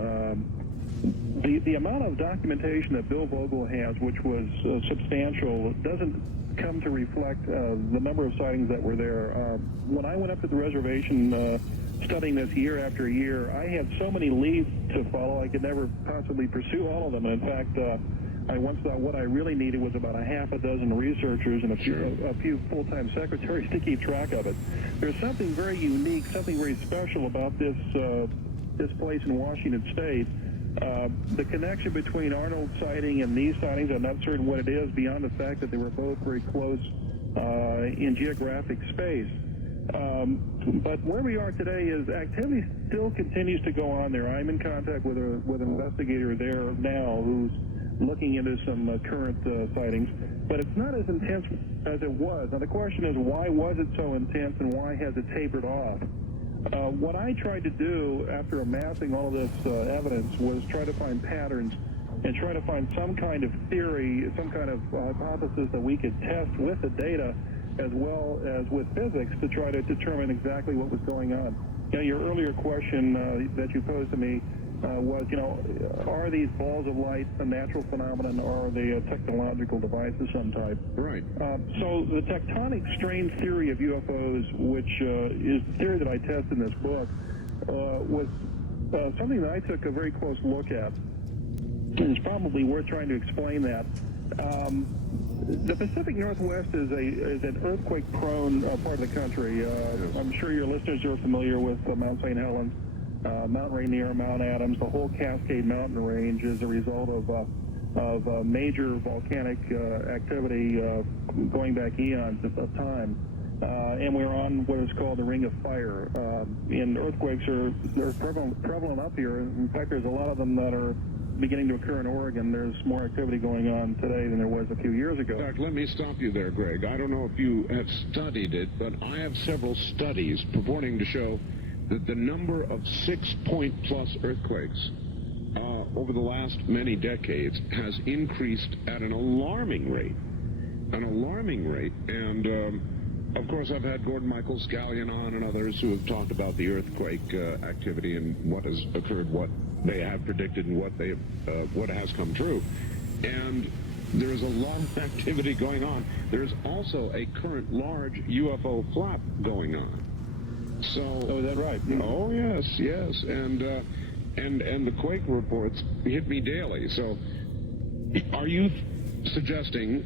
The amount of documentation that Bill Vogel has, which was substantial, doesn't come to reflect the number of sightings that were there. When I went up to the reservation studying this year after year, I had so many leads to follow I could never possibly pursue all of them. In fact, I once thought what I really needed was about a half a dozen researchers and a few full-time secretaries to keep track of it. There's something very unique, something very special about this place in Washington State. The connection between Arnold's sighting and these sightings, I'm not certain what it is, beyond the fact that they were both very close in geographic space. But where we are today is activity still continues to go on there. I'm in contact with an investigator there now who's looking into some current sightings, but it's not as intense as it was. Now the question is, why was it so intense and why has it tapered off? What I tried to do after amassing all of this evidence was try to find patterns and try to find some kind of theory, some kind of hypothesis that we could test with the data as well as with physics to try to determine exactly what was going on. You know, your earlier question that you posed to me was, are these balls of light a natural phenomenon or are they a technological device of some type? Right. So the tectonic strain theory of UFOs, which is the theory that I test in this book, was something that I took a very close look at. And it's probably worth trying to explain that. The Pacific Northwest is an earthquake-prone part of the country. I'm sure your listeners are familiar with Mount St. Helens, Mount Rainier, Mount Adams. The whole Cascade Mountain range is a result of major volcanic activity going back eons of time. And we're on what is called the Ring of Fire. And earthquakes are prevalent up here. In fact, there's a lot of them that are beginning to occur in Oregon. There's more activity going on today than there was a few years ago. In fact, let me stop you there, Greg. I don't know if you have studied it, but I have several studies purporting to show that the number of 6-point plus earthquakes over the last many decades has increased at an alarming rate. And of course, I've had Gordon Michael Scallion on and others who have talked about the earthquake activity and what has occurred, what they have predicted, and what has come true. And there is a lot of activity going on. There is also a current large UFO flap going on. So, is that right? Oh yes, and the quake reports hit me daily. So, are you suggesting,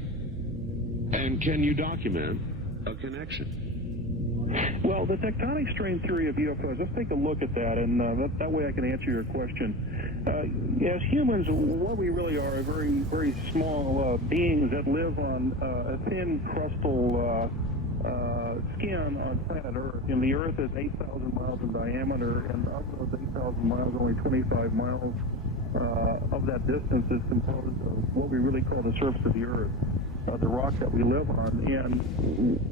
and can you document a connection? Well, the tectonic strain theory of UFOs, let's take a look at that, and that way I can answer your question. As humans, what we really are very, very small beings that live on a thin crustal skin on planet Earth. And the Earth is 8,000 miles in diameter, and of those 8,000 miles, only 25 miles of that distance is composed of what we really call the surface of the Earth. The rock that we live on, and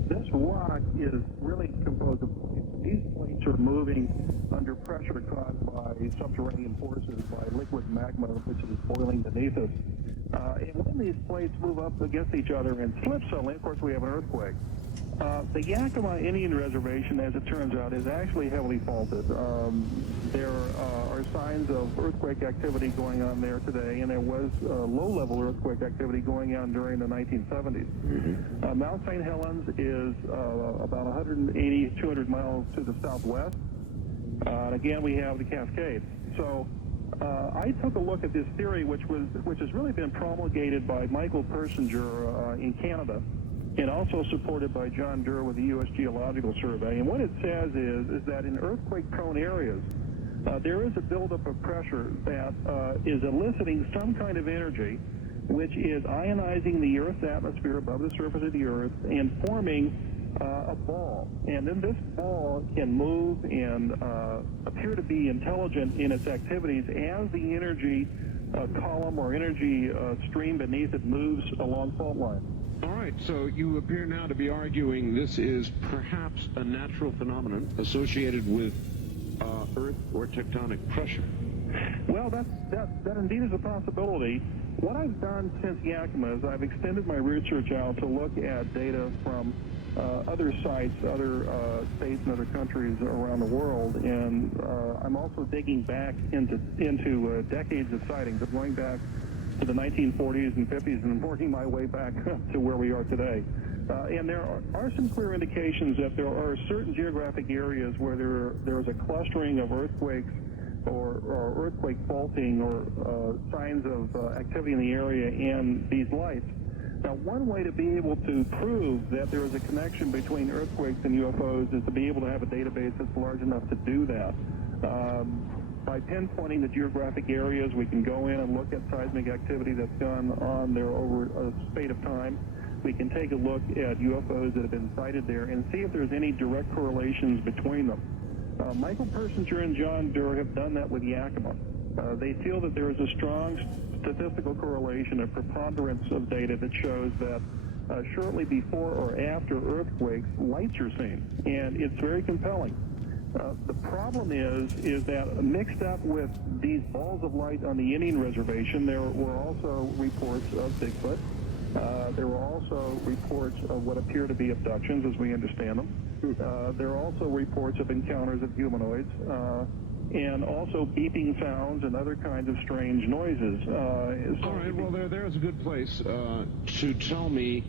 this rock is really composed of plates. These plates are moving under pressure caused by subterranean forces, by liquid magma, which is boiling beneath us. And when these plates move up against each other and slip suddenly, of course, we have an earthquake. The Yakima Indian Reservation, as it turns out, is actually heavily faulted. There are signs of earthquake activity going on there today, and there was low-level earthquake activity going on during the 1970s. Mount St. Helens is about 180, 200 miles to the southwest. And again, we have the Cascades. So I took a look at this theory, which has really been promulgated by Michael Persinger in Canada, and also supported by John Durr with the U.S. Geological Survey. And what it says is that in earthquake-prone areas, there is a buildup of pressure that is eliciting some kind of energy, which is ionizing the Earth's atmosphere above the surface of the Earth and forming a ball. And then this ball can move and appear to be intelligent in its activities as the energy column or energy stream beneath it moves along fault lines. All right, so you appear now to be arguing this is perhaps a natural phenomenon associated with Earth or tectonic pressure. Well, that indeed is a possibility. What I've done since Yakima is I've extended my research out to look at data from other sites, other states and other countries around the world, and I'm also digging back into decades of sightings. I'm going back to the 1940s and 50s and working my way back to where we are today. And there are some clear indications that there are certain geographic areas where there is a clustering of earthquakes or earthquake faulting or signs of activity in the area and these lights. Now, one way to be able to prove that there is a connection between earthquakes and UFOs is to be able to have a database that's large enough to do that. By pinpointing the geographic areas, we can go in and look at seismic activity that's gone on there over a spate of time. We can take a look at UFOs that have been sighted there and see if there's any direct correlations between them. Michael Persinger and John Durr have done that with Yakima. They feel that there is a strong statistical correlation, a preponderance of data that shows that shortly before or after earthquakes, lights are seen, and it's very compelling. The problem is that mixed up with these balls of light on the Indian Reservation, there were also reports of Bigfoot. There were also reports of what appear to be abductions, as we understand them. There are also reports of encounters of humanoids, and also beeping sounds and other kinds of strange noises. All right, well, there's a good place to tell me.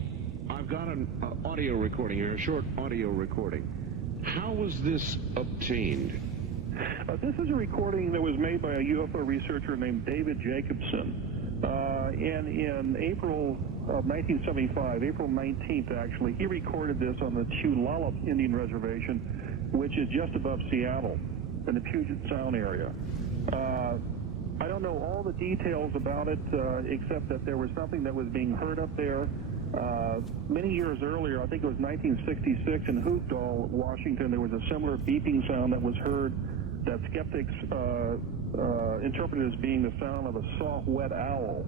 I've got an audio recording here, a short audio recording. How was this obtained? This is a recording that was made by a UFO researcher named David Jacobson. And in April of 1975, April 19th actually, he recorded this on the Tulalip Indian Reservation, which is just above Seattle in the Puget Sound area. I don't know all the details about it, except that there was something that was being heard up there. Many years earlier, I think it was 1966, in Hoopdall, Washington, there was a similar beeping sound that was heard that skeptics interpreted as being the sound of a soft, wet owl.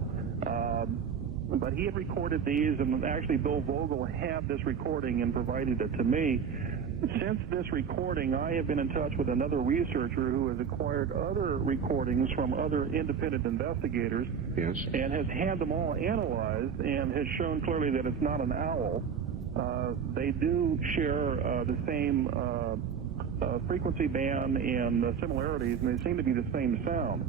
But he had recorded these, and actually Bill Vogel had this recording and provided it to me. Since this recording, I have been in touch with another researcher who has acquired other recordings from other independent investigators, Yes. and has had them all analyzed and has shown clearly that it's not an owl. They do share the same frequency band and similarities, and they seem to be the same sound.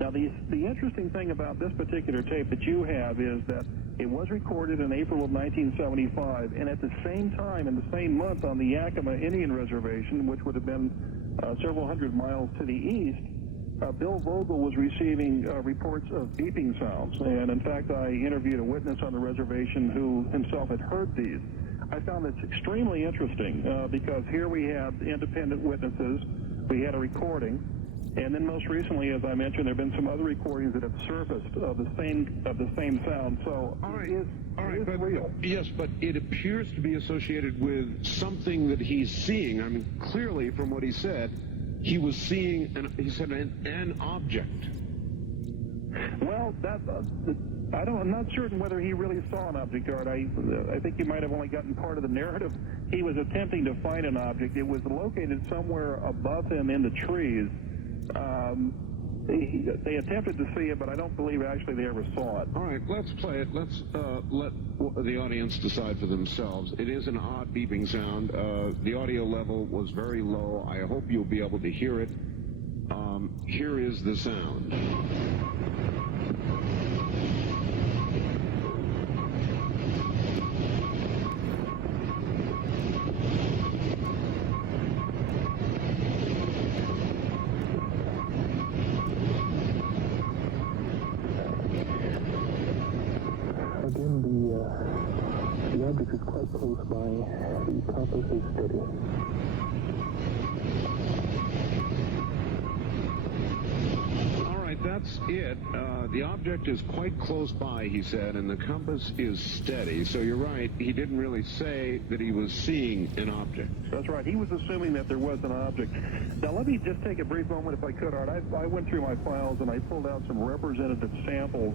Now, the interesting thing about this particular tape that you have is that it was recorded in April of 1975, and at the same time, in the same month, on the Yakima Indian Reservation, which would have been several hundred miles to the east, Bill Vogel was receiving reports of beeping sounds. And in fact, I interviewed a witness on the reservation who himself had heard these. I found this extremely interesting because here we have independent witnesses. We had a recording. And then most recently, as I mentioned, there have been some other recordings that have surfaced of the same sound. So it is real. Yes, but it appears to be associated with something that he's seeing. I mean, clearly from what he said, he was seeing an object. Well, I'm not certain whether he really saw an object, Art. I think you might have only gotten part of the narrative. He was attempting to find an object. It was located somewhere above him in the trees. They attempted to see it, but I don't believe actually they ever saw it. All right, let's play it. Let's let the audience decide for themselves. It is an odd beeping sound. The audio level was very low. I hope you'll be able to hear it. Here is the sound. Again, the object is quite close by. The compass is steady. All right, that's it. The object is quite close by, he said, and the compass is steady. So you're right, he didn't really say that he was seeing an object. That's right. He was assuming that there was an object. Now, let me just take a brief moment, if I could, Art. I went through my files and I pulled out some representative samples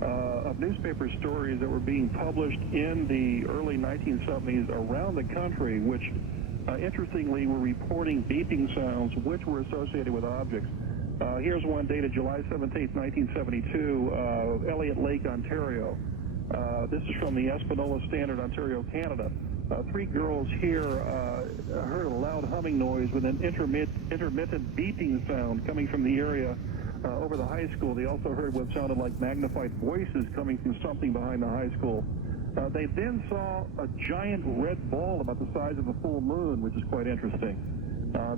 of newspaper stories that were being published in the early 1970s around the country, which, interestingly, were reporting beeping sounds which were associated with objects. Here's one dated July 17, 1972, Elliott Lake, Ontario. This is from the Espanola Standard, Ontario, Canada. 3 girls here heard a loud humming noise with an intermittent beeping sound coming from the area over the high school. They also heard what sounded like magnified voices coming from something behind the high school. They then saw a giant red ball about the size of a full moon, which is quite interesting.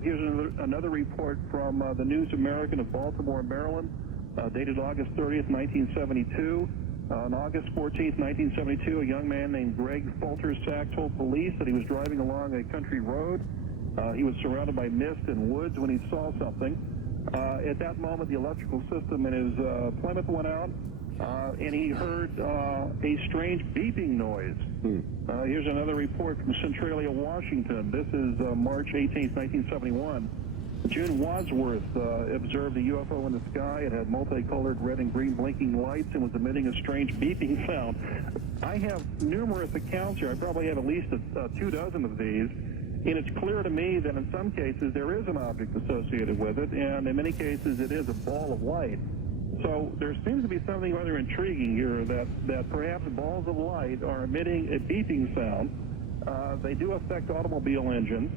Here's another report from the News American of Baltimore, Maryland, dated August 30th, 1972. On August 14th, 1972, a young man named Greg Faltersack told police that he was driving along a country road. He was surrounded by mist and woods when he saw something. At that moment, the electrical system in his Plymouth went out, and he heard a strange beeping noise. Here's another report from Centralia, Washington. This is March 18th, 1971. June Wadsworth observed a UFO in the sky. It had multicolored red and green blinking lights and was emitting a strange beeping sound. I have numerous accounts here. I probably have at least 24 of these. And it's clear to me that in some cases there is an object associated with it, and in many cases it is a ball of light. So there seems to be something rather intriguing here that perhaps balls of light are emitting a beeping sound. They do affect automobile engines.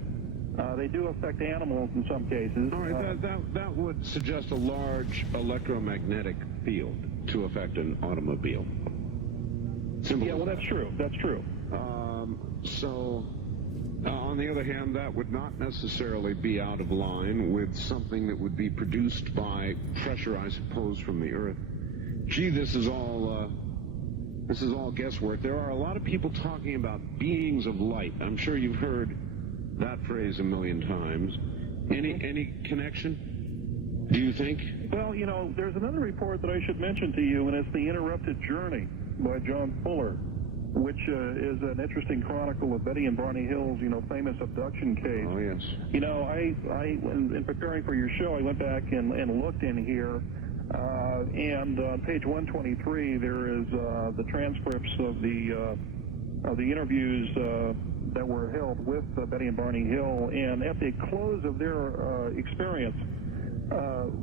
They do affect animals in some cases. All right, that would suggest a large electromagnetic field to affect an automobile. Simple. Yeah, well, that's true. That's true. On the other hand, that would not necessarily be out of line with something that would be produced by pressure, I suppose, from the Earth. Gee, this is all guesswork. There are a lot of people talking about beings of light. I'm sure you've heard that phrase a million times. Any connection, do you think? Well, there's another report that I should mention to you, and it's The Interrupted Journey by John Fuller, which is an interesting chronicle of Betty and Barney Hill's, famous abduction case. Oh, yes. I in preparing for your show, I went back and looked in here. And on page 123, there is the transcripts of the interviews that were held with Betty and Barney Hill. And at the close of their experience,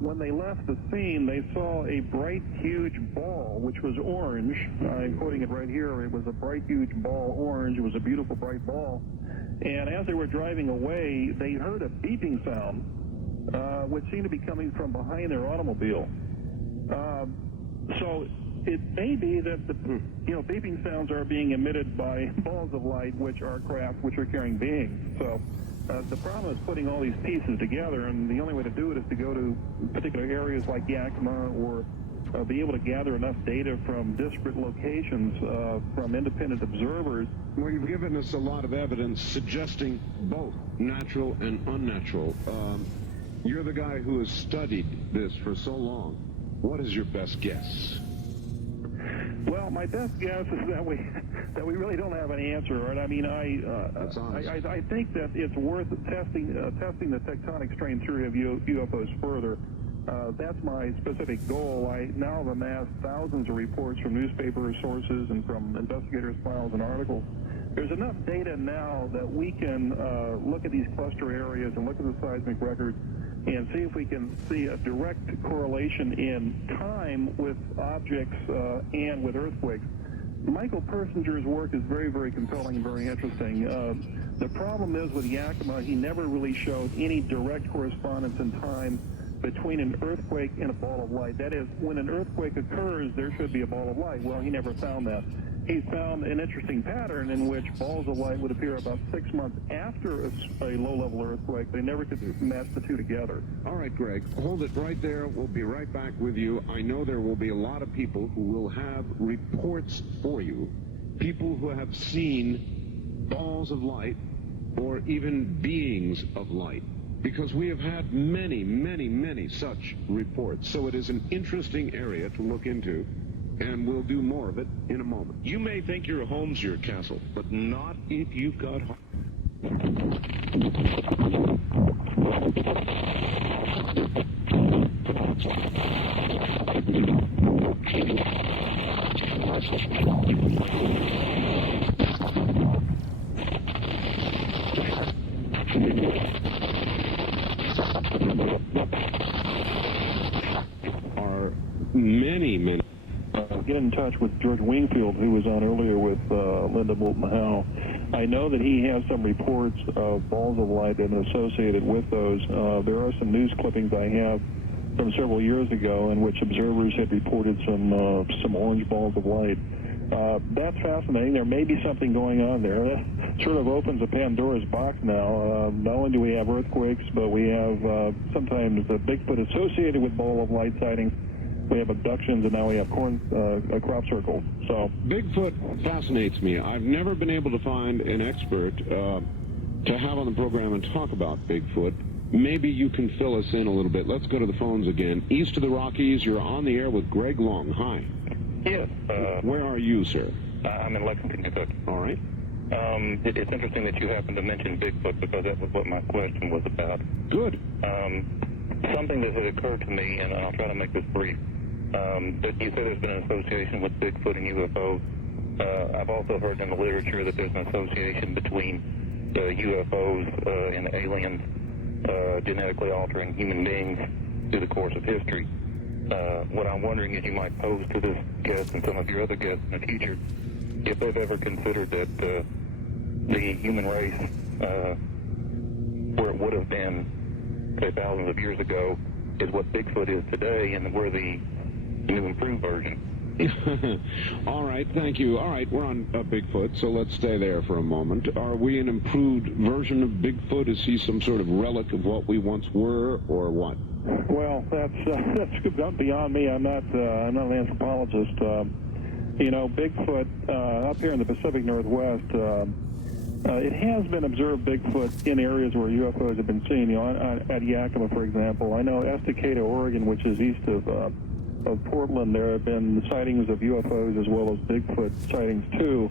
when they left the scene, they saw a bright, huge ball, which was orange. I'm quoting it right here. It was a bright, huge ball, orange. It was a beautiful, bright ball. And as they were driving away, they heard a beeping sound, which seemed to be coming from behind their automobile. So it may be that the beeping sounds are being emitted by balls of light, which are craft, which are carrying beings. So the problem is putting all these pieces together, and the only way to do it is to go to particular areas like Yakima, or be able to gather enough data from disparate locations from independent observers. Well, you've given us a lot of evidence suggesting both natural and unnatural. You're the guy who has studied this for so long. What is your best guess? Well, my best guess is that we really don't have an answer. Right? I mean, That's honest. I think that it's worth testing the tectonic strain theory of UFOs further. That's my specific goal. I now have amassed thousands of reports from newspaper sources and from investigators' files and articles. There's enough data now that we can look at these cluster areas and look at the seismic records and see if we can see a direct correlation in time with objects and with earthquakes. Michael Persinger's work is very, very compelling and very interesting. The problem is with Yakima, he never really showed any direct correspondence in time between an earthquake and a ball of light. That is, when an earthquake occurs, there should be a ball of light. Well, he never found that. He found an interesting pattern in which balls of light would appear about 6 months after a low-level earthquake. They never could match the two together. All right, Greg, hold it right there. We'll be right back with you. I know there will be a lot of people who will have reports for you, people who have seen balls of light or even beings of light, because we have had many, many, many such reports. So it is an interesting area to look into, and we'll do more of it in a moment. You may think your home's your castle, but not if you've got heart. Are many Get in touch with George Wingfield, who was on earlier with Linda Moulton Howe. I know that he has some reports of balls of light that are associated with those. There are some news clippings I have from several years ago in which observers had reported some orange balls of light. That's fascinating. There may be something going on there. That sort of opens a Pandora's box now. Not only do we have earthquakes, but we have sometimes the Bigfoot associated with ball of light sightings. We have abductions, and now we have crop circles. So Bigfoot fascinates me. I've never been able to find an expert to have on the program and talk about Bigfoot. Maybe you can fill us in a little bit. Let's go to the phones again. East of the Rockies, you're on the air with Greg Long. Hi. Yes. Where are you, sir? I'm in Lexington, Kentucky. All right. It's interesting that you happened to mention Bigfoot, because that was what my question was about. Good. Something that had occurred to me, and I'll try to make this brief, that you said there's been an association with Bigfoot and UFOs. I've also heard in the literature that there's an association between UFOs and aliens genetically altering human beings through the course of history. What I'm wondering is, you might pose to this guest and some of your other guests in the future, if they've ever considered that the human race, where it would have been, say, thousands of years ago, is what Bigfoot is today, and we're the new improved version. All right, thank you. All right, we're on Bigfoot, so let's stay there for a moment. Are we an improved version of Bigfoot? Is he some sort of relic of what we once were, or what? Well, that's beyond me. I'm not an anthropologist. Bigfoot up here in the Pacific Northwest, it has been observed Bigfoot in areas where UFOs have been seen. At Yakima, for example, I know Estacada, Oregon, which is east of Portland, there have been sightings of UFOs as well as Bigfoot sightings too.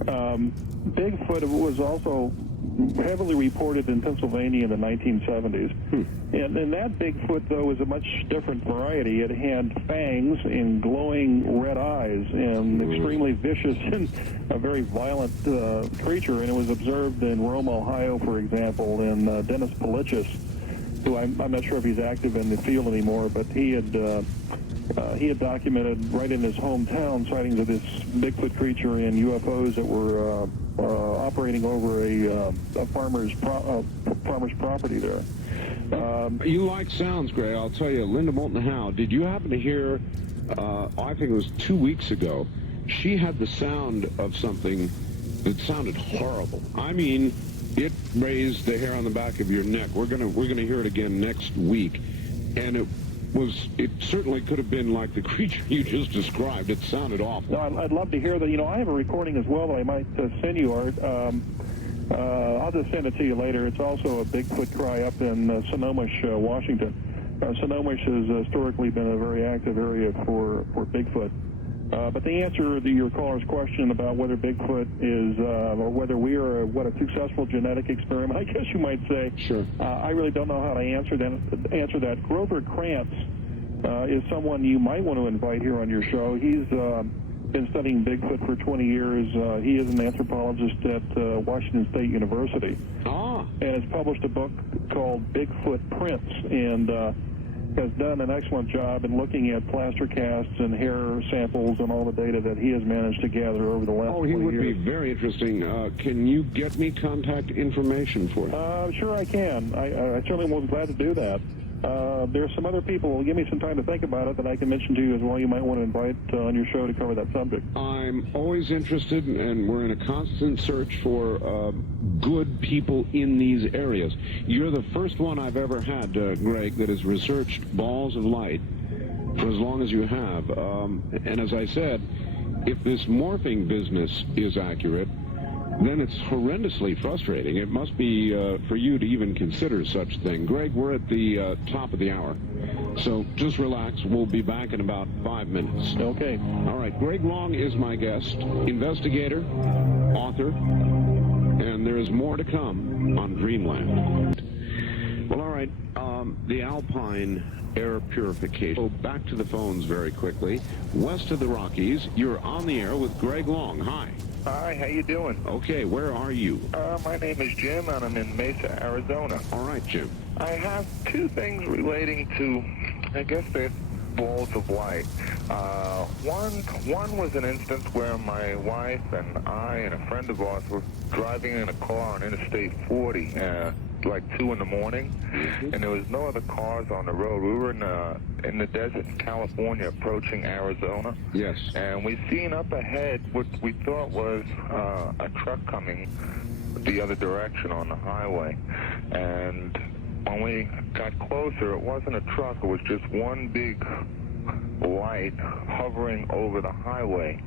Bigfoot was also heavily reported in Pennsylvania in the 1970s. And that Bigfoot, though, was a much different variety. It had fangs and glowing red eyes and extremely vicious and a very violent creature. And it was observed in Rome, Ohio, for example, in Dennis Polichis, who I'm not sure if he's active in the field anymore, but he had documented right in his hometown sightings of this Bigfoot creature and UFOs that were operating over a farmer's property there. You like sounds, Gray. I'll tell you, Linda Moulton Howe, did you happen to hear, I think it was 2 weeks ago, she had the sound of something that sounded horrible. I mean, it raised the hair on the back of your neck. We're gonna hear it again next week, and it certainly could have been like the creature you just described. It sounded awful. No, I'd love to hear that. You know, I have a recording as well that I might send you, Art. I'll just send it to you later. It's also a Bigfoot cry up in Snohomish, Washington. Snohomish has historically been a very active area for Bigfoot. But the answer to your caller's question about whether Bigfoot is, or whether we are a successful genetic experiment, I guess you might say. Sure. I really don't know how to answer that. Grover Krantz is someone you might want to invite here on your show. He's been studying Bigfoot for 20 years. He is an anthropologist at Washington State University. And has published a book called Bigfoot Prints, and has done an excellent job in looking at plaster casts and hair samples and all the data that he has managed to gather over the last 20 years. Oh, he would be very interesting. Can you get me contact information for him? Sure I can. I certainly will be glad to do that. There's some other people, give me some time to think about it, that I can mention to you as well. You might want to invite on your show to cover that subject. I'm always interested, and we're in a constant search for good people in these areas. You're the first one I've ever had, Greg, that has researched balls of light for as long as you have. And as I said, if this morphing business is accurate, then it's horrendously frustrating. It must be for you to even consider such a thing. Greg, we're at the top of the hour, so just relax. We'll be back in about 5 minutes. Okay. All right. Greg Long is my guest, investigator, author, and there is more to come on Dreamland. Well, all right. The Alpine air purification. So back to the phones very quickly. West of the Rockies, you're on the air with Greg Long. Hi. Hi, how you doing? Okay, where are you? My name is Jim, and I'm in Mesa, Arizona. All right, Jim. I have two things relating to, I guess they're balls of light. One was an instance where my wife and I and a friend of ours were driving in a car on Interstate 40, like 2 in the morning, and there was no other cars on the road. We were in the desert in California, approaching Arizona. Yes. And we seen up ahead what we thought was a truck coming the other direction on the highway. And when we got closer, it wasn't a truck. It was just one big light hovering over the highway.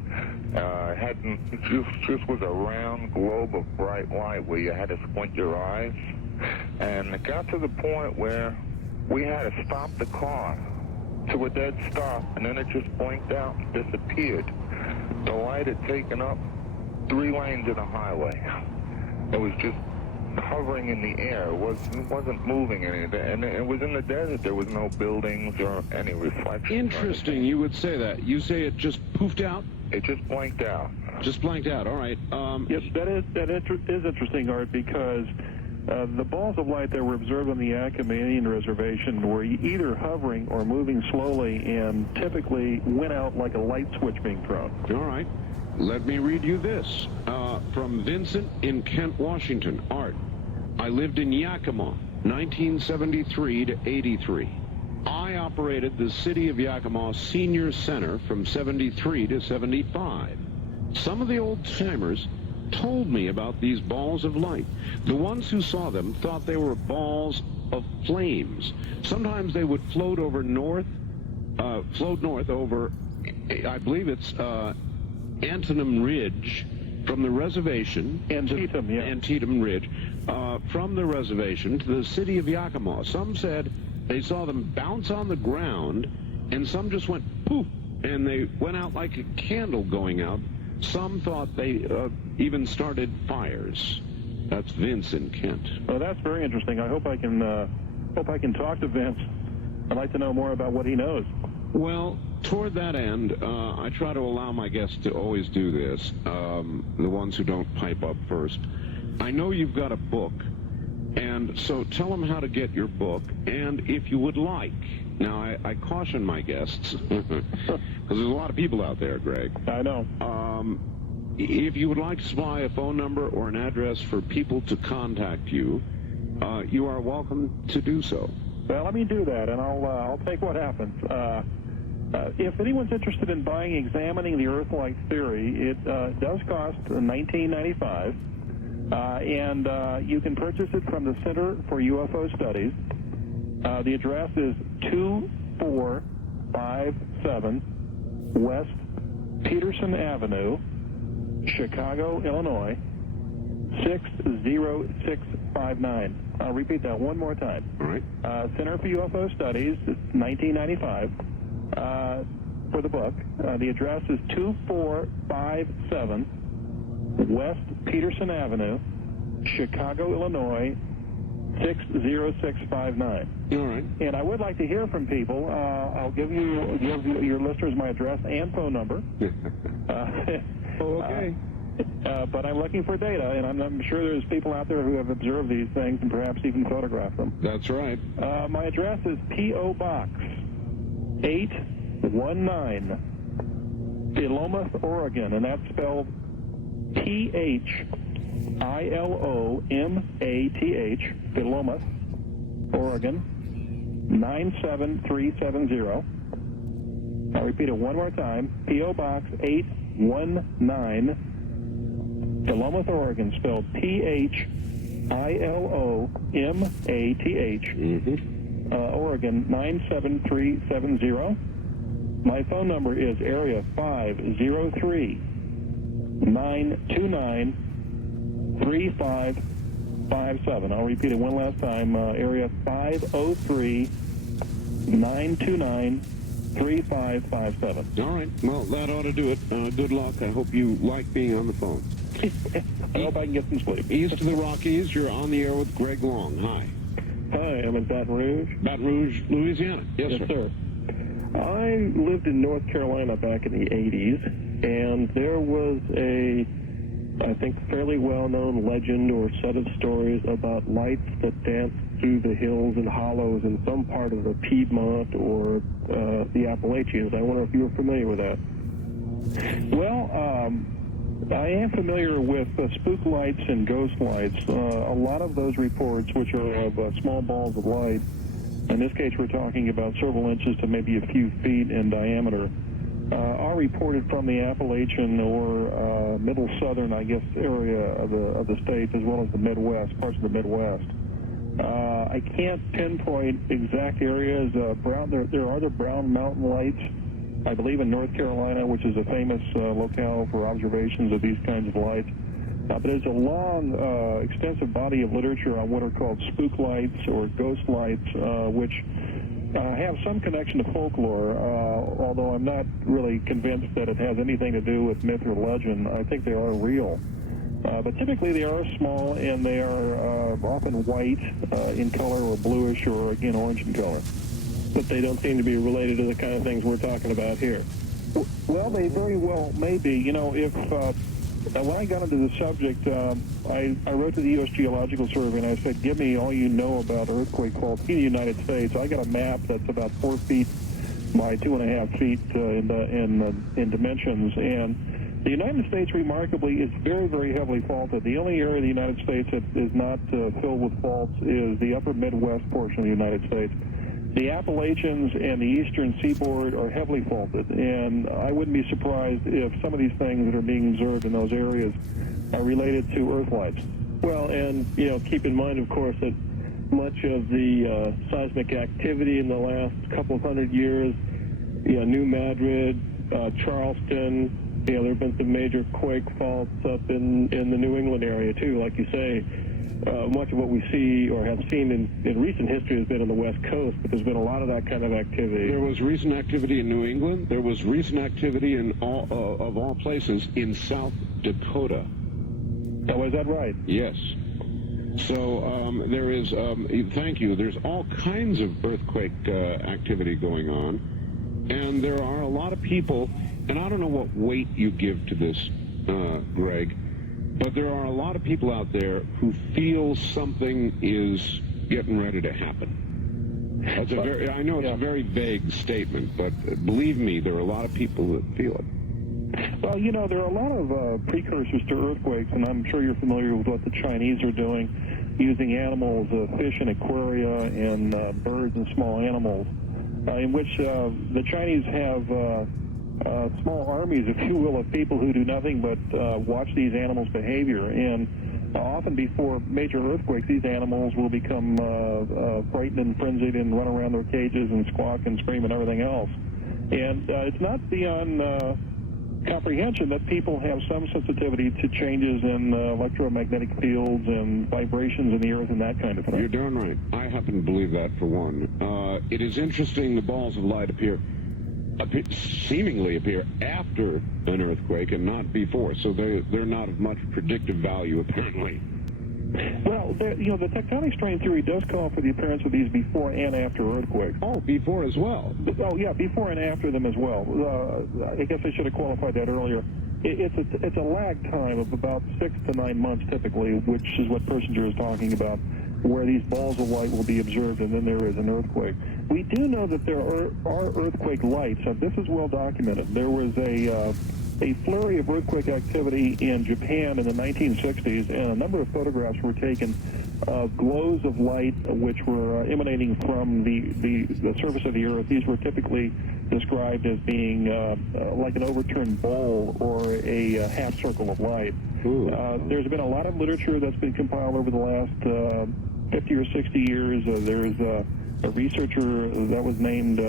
It just was a round globe of bright light where you had to squint your eyes. And it got to the point where we had to stop the car to a dead stop, and then it just blinked out and disappeared. The light had taken up 3 lanes of the highway. It was just hovering in the air. It wasn't moving anything, and it was in the desert. There was no buildings or any reflection. Interesting, you would say that. You say it just poofed out? It just blanked out. Just blanked out, all right. Yes, that is interesting, Art, because the balls of light that were observed on the Yakima Indian Reservation were either hovering or moving slowly, and typically went out like a light switch being thrown. All right. Let me read you this. From Vincent in Kent, Washington. Art, I lived in Yakima, 1973 to 83. I operated the City of Yakima Senior Center from 73 to 75. Some of the old-timers told me about these balls of light. The ones who saw them thought they were balls of flames. Sometimes they would float north over, I believe it's Antietam Ridge from the reservation. Antietam, yeah. Antietam Ridge. From the reservation to the City of Yakima. Some said they saw them bounce on the ground, and some just went poof, and they went out like a candle going out. Some thought they even started fires. That's Vince in Kent. Well, that's very interesting. I hope I can talk to Vince. I'd like to know more about what he knows. Well, toward that end, I try to allow my guests to always do this, the ones who don't pipe up first. I know you've got a book, and so tell them how to get your book, and if you would like. Now, I caution my guests, because there's a lot of people out there, Greg. I know. If you would like to supply a phone number or an address for people to contact you, you are welcome to do so. Well, let me do that, and I'll take what happens. If anyone's interested in examining the Earthlight theory, it does cost $19.95, and you can purchase it from the Center for UFO Studies. The address is 2457 West Peterson Avenue, Chicago, Illinois, 60659. I'll repeat that one more time. All right. Center for UFO Studies, it's $19.95 for the book. The address is 2457 West Peterson Avenue, Chicago, Illinois, 60659. All right. And I would like to hear from people. I'll give your listeners my address and phone number. Okay. But I'm looking for data, and I'm sure there's people out there who have observed these things and perhaps even photographed them. That's right. My address is P.O. Box 819, Philomath, Oregon, and that's spelled Philomath, Philomath, Oregon, 97370. I'll repeat it one more time. P.O. Box 819, Philomath, Oregon, spelled Philomath, Oregon, 97370. My phone number is area 503-929-3557. I'll repeat it one last time. Area 503-929-3557. All right. Well, that ought to do it. Good luck. I hope you like being on the phone. I hope I can get some sleep. East of the Rockies, you're on the air with Greg Long. Hi. Hi, I'm in Baton Rouge. Baton Rouge, Louisiana. Yes, sir. I lived in North Carolina back in the 80s, and there was a, I think, fairly well-known legend or set of stories about lights that danced through the hills and hollows in some part of the Piedmont or the Appalachians. I wonder if you were familiar with that. Well, I am familiar with spook lights and ghost lights. A lot of those reports, which are of small balls of light, in this case we're talking about several inches to maybe a few feet in diameter, are reported from the Appalachian or middle southern, I guess, area of the states, as well as the Midwest, parts of the Midwest. I can't pinpoint exact areas. There are the Brown Mountain lights, I believe, in North Carolina, which is a famous locale for observations of these kinds of lights. But there's a long, extensive body of literature on what are called spook lights or ghost lights, which have some connection to folklore, although I'm not really convinced that it has anything to do with myth or legend. I think they are real. But typically they are small, and they are often white in color or bluish or, again, orange in color. But they don't seem to be related to the kind of things we're talking about here. Well, they very well may be. You know, if when I got into the subject, I wrote to the U.S. Geological Survey, and I said, give me all you know about earthquake faults in the United States. I got a map that's about 4 feet by 2.5 feet in dimensions, and the United States, remarkably, is very, very heavily faulted. The only area of the United States that is not filled with faults is the upper Midwest portion of the United States. The Appalachians and the eastern seaboard are heavily faulted, and I wouldn't be surprised if some of these things that are being observed in those areas are related to Earthlights. Well, and, you know, keep in mind, of course, that much of the seismic activity in the last couple of hundred years, you know, New Madrid, Charleston, you know, there have been some major quake faults up in the New England area, too, like you say. Much of what we see or have seen in recent history has been on the West Coast, but there's been a lot of that kind of activity. There was recent activity in New England. There was recent activity in of all places in South Dakota. Oh, is that right? Yes. So there is, thank you, there's all kinds of earthquake activity going on, and there are a lot of people, and I don't know what weight you give to this, Greg, but there are a lot of people out there who feel something is getting ready to happen. That's I know it's a very vague statement, but believe me, there are a lot of people that feel it. Well, you know, there are a lot of precursors to earthquakes, and I'm sure you're familiar with what the Chinese are doing, using animals, fish in aquaria, and birds and small animals, in which the Chinese have small armies, if you will, of people who do nothing but watch these animals' behavior. And often before major earthquakes, these animals will become frightened and frenzied and run around their cages and squawk and scream and everything else. And it's not beyond comprehension that people have some sensitivity to changes in electromagnetic fields and vibrations in the earth and that kind of thing. You're darn right. I happen to believe that for one. It is interesting the balls of light seemingly appear after an earthquake and not before, so they're not of much predictive value apparently. Well, you know, the tectonic strain theory does call for the appearance of these before and after earthquakes. Oh, before as well? Oh, yeah, before and after them as well. I guess I should have qualified that earlier. It's a lag time of about 6 to 9 months typically, which is what Persinger is talking about, where these balls of light will be observed and then there is an earthquake. We do know that there are earthquake lights. This is well documented. There was a flurry of earthquake activity in Japan in the 1960s, and a number of photographs were taken of glows of light which were emanating from the surface of the Earth. These were typically described as being like an overturned bowl or a half circle of light. There's been a lot of literature that's been compiled over the last 50 or 60 years. There's a researcher that was named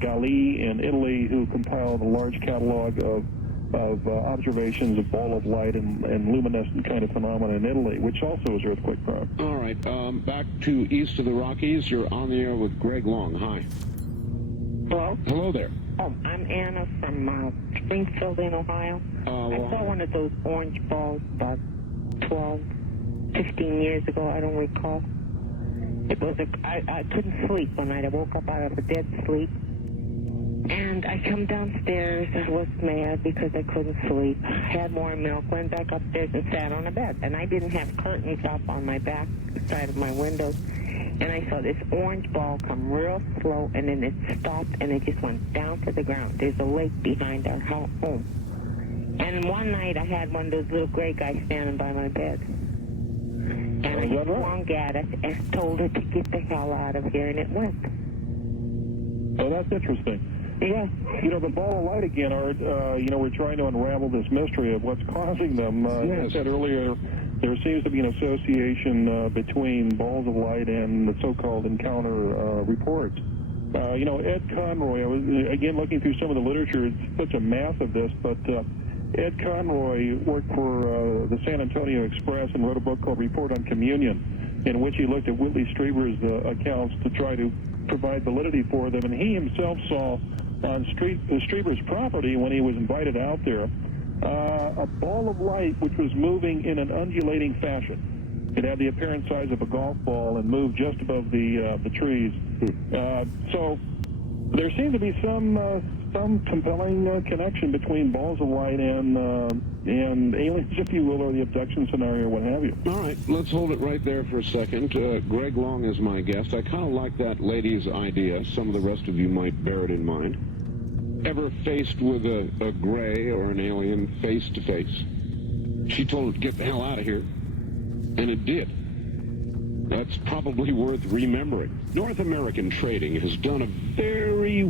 Galli in Italy who compiled a large catalog of observations of ball of light and luminescent kind of phenomena in Italy, which also is earthquake prone. All right, back to east of the Rockies. You're on the air with Greg Long. Hi. Hello? Hello there. Oh, I'm Anna from Springfield in Ohio. I saw one of those orange balls about 12, 15 years ago. I don't recall. It was I couldn't sleep one night. I woke up out of a dead sleep. And I come downstairs. I was mad because I couldn't sleep. Had more milk, went back upstairs and sat on a bed. And I didn't have curtains up on my back side of my windows. And I saw this orange ball come real slow, and then it stopped, and it just went down to the ground. There's a lake behind our home. And one night I had one of those little gray guys standing by my bed. And I swung at it and told it to get the hell out of here, and it went. Oh, that's interesting. Yeah. You know, the ball of light again, Art, we're trying to unravel this mystery of what's causing them. As I said earlier, there seems to be an association between balls of light and the so-called encounter reports. Ed Conroy, I was, again, looking through some of the literature, it's such a mass of this, but Ed Conroy worked for the San Antonio Express and wrote a book called Report on Communion, in which he looked at Whitley Strieber's accounts to try to provide validity for them, and he himself saw on Strieber's property, when he was invited out there, a ball of light which was moving in an undulating fashion. It had the apparent size of a golf ball and moved just above the trees. So there seemed to be some compelling connection between balls of light and aliens, if you will, or the abduction scenario, what have you. All right, let's hold it right there for a second. Greg Long is my guest. I kind of like that lady's idea. Some of the rest of you might bear it in mind. Ever faced with a gray or an alien face to face? She told it to get the hell out of here, and it did. That's probably worth remembering. North American Trading has done a very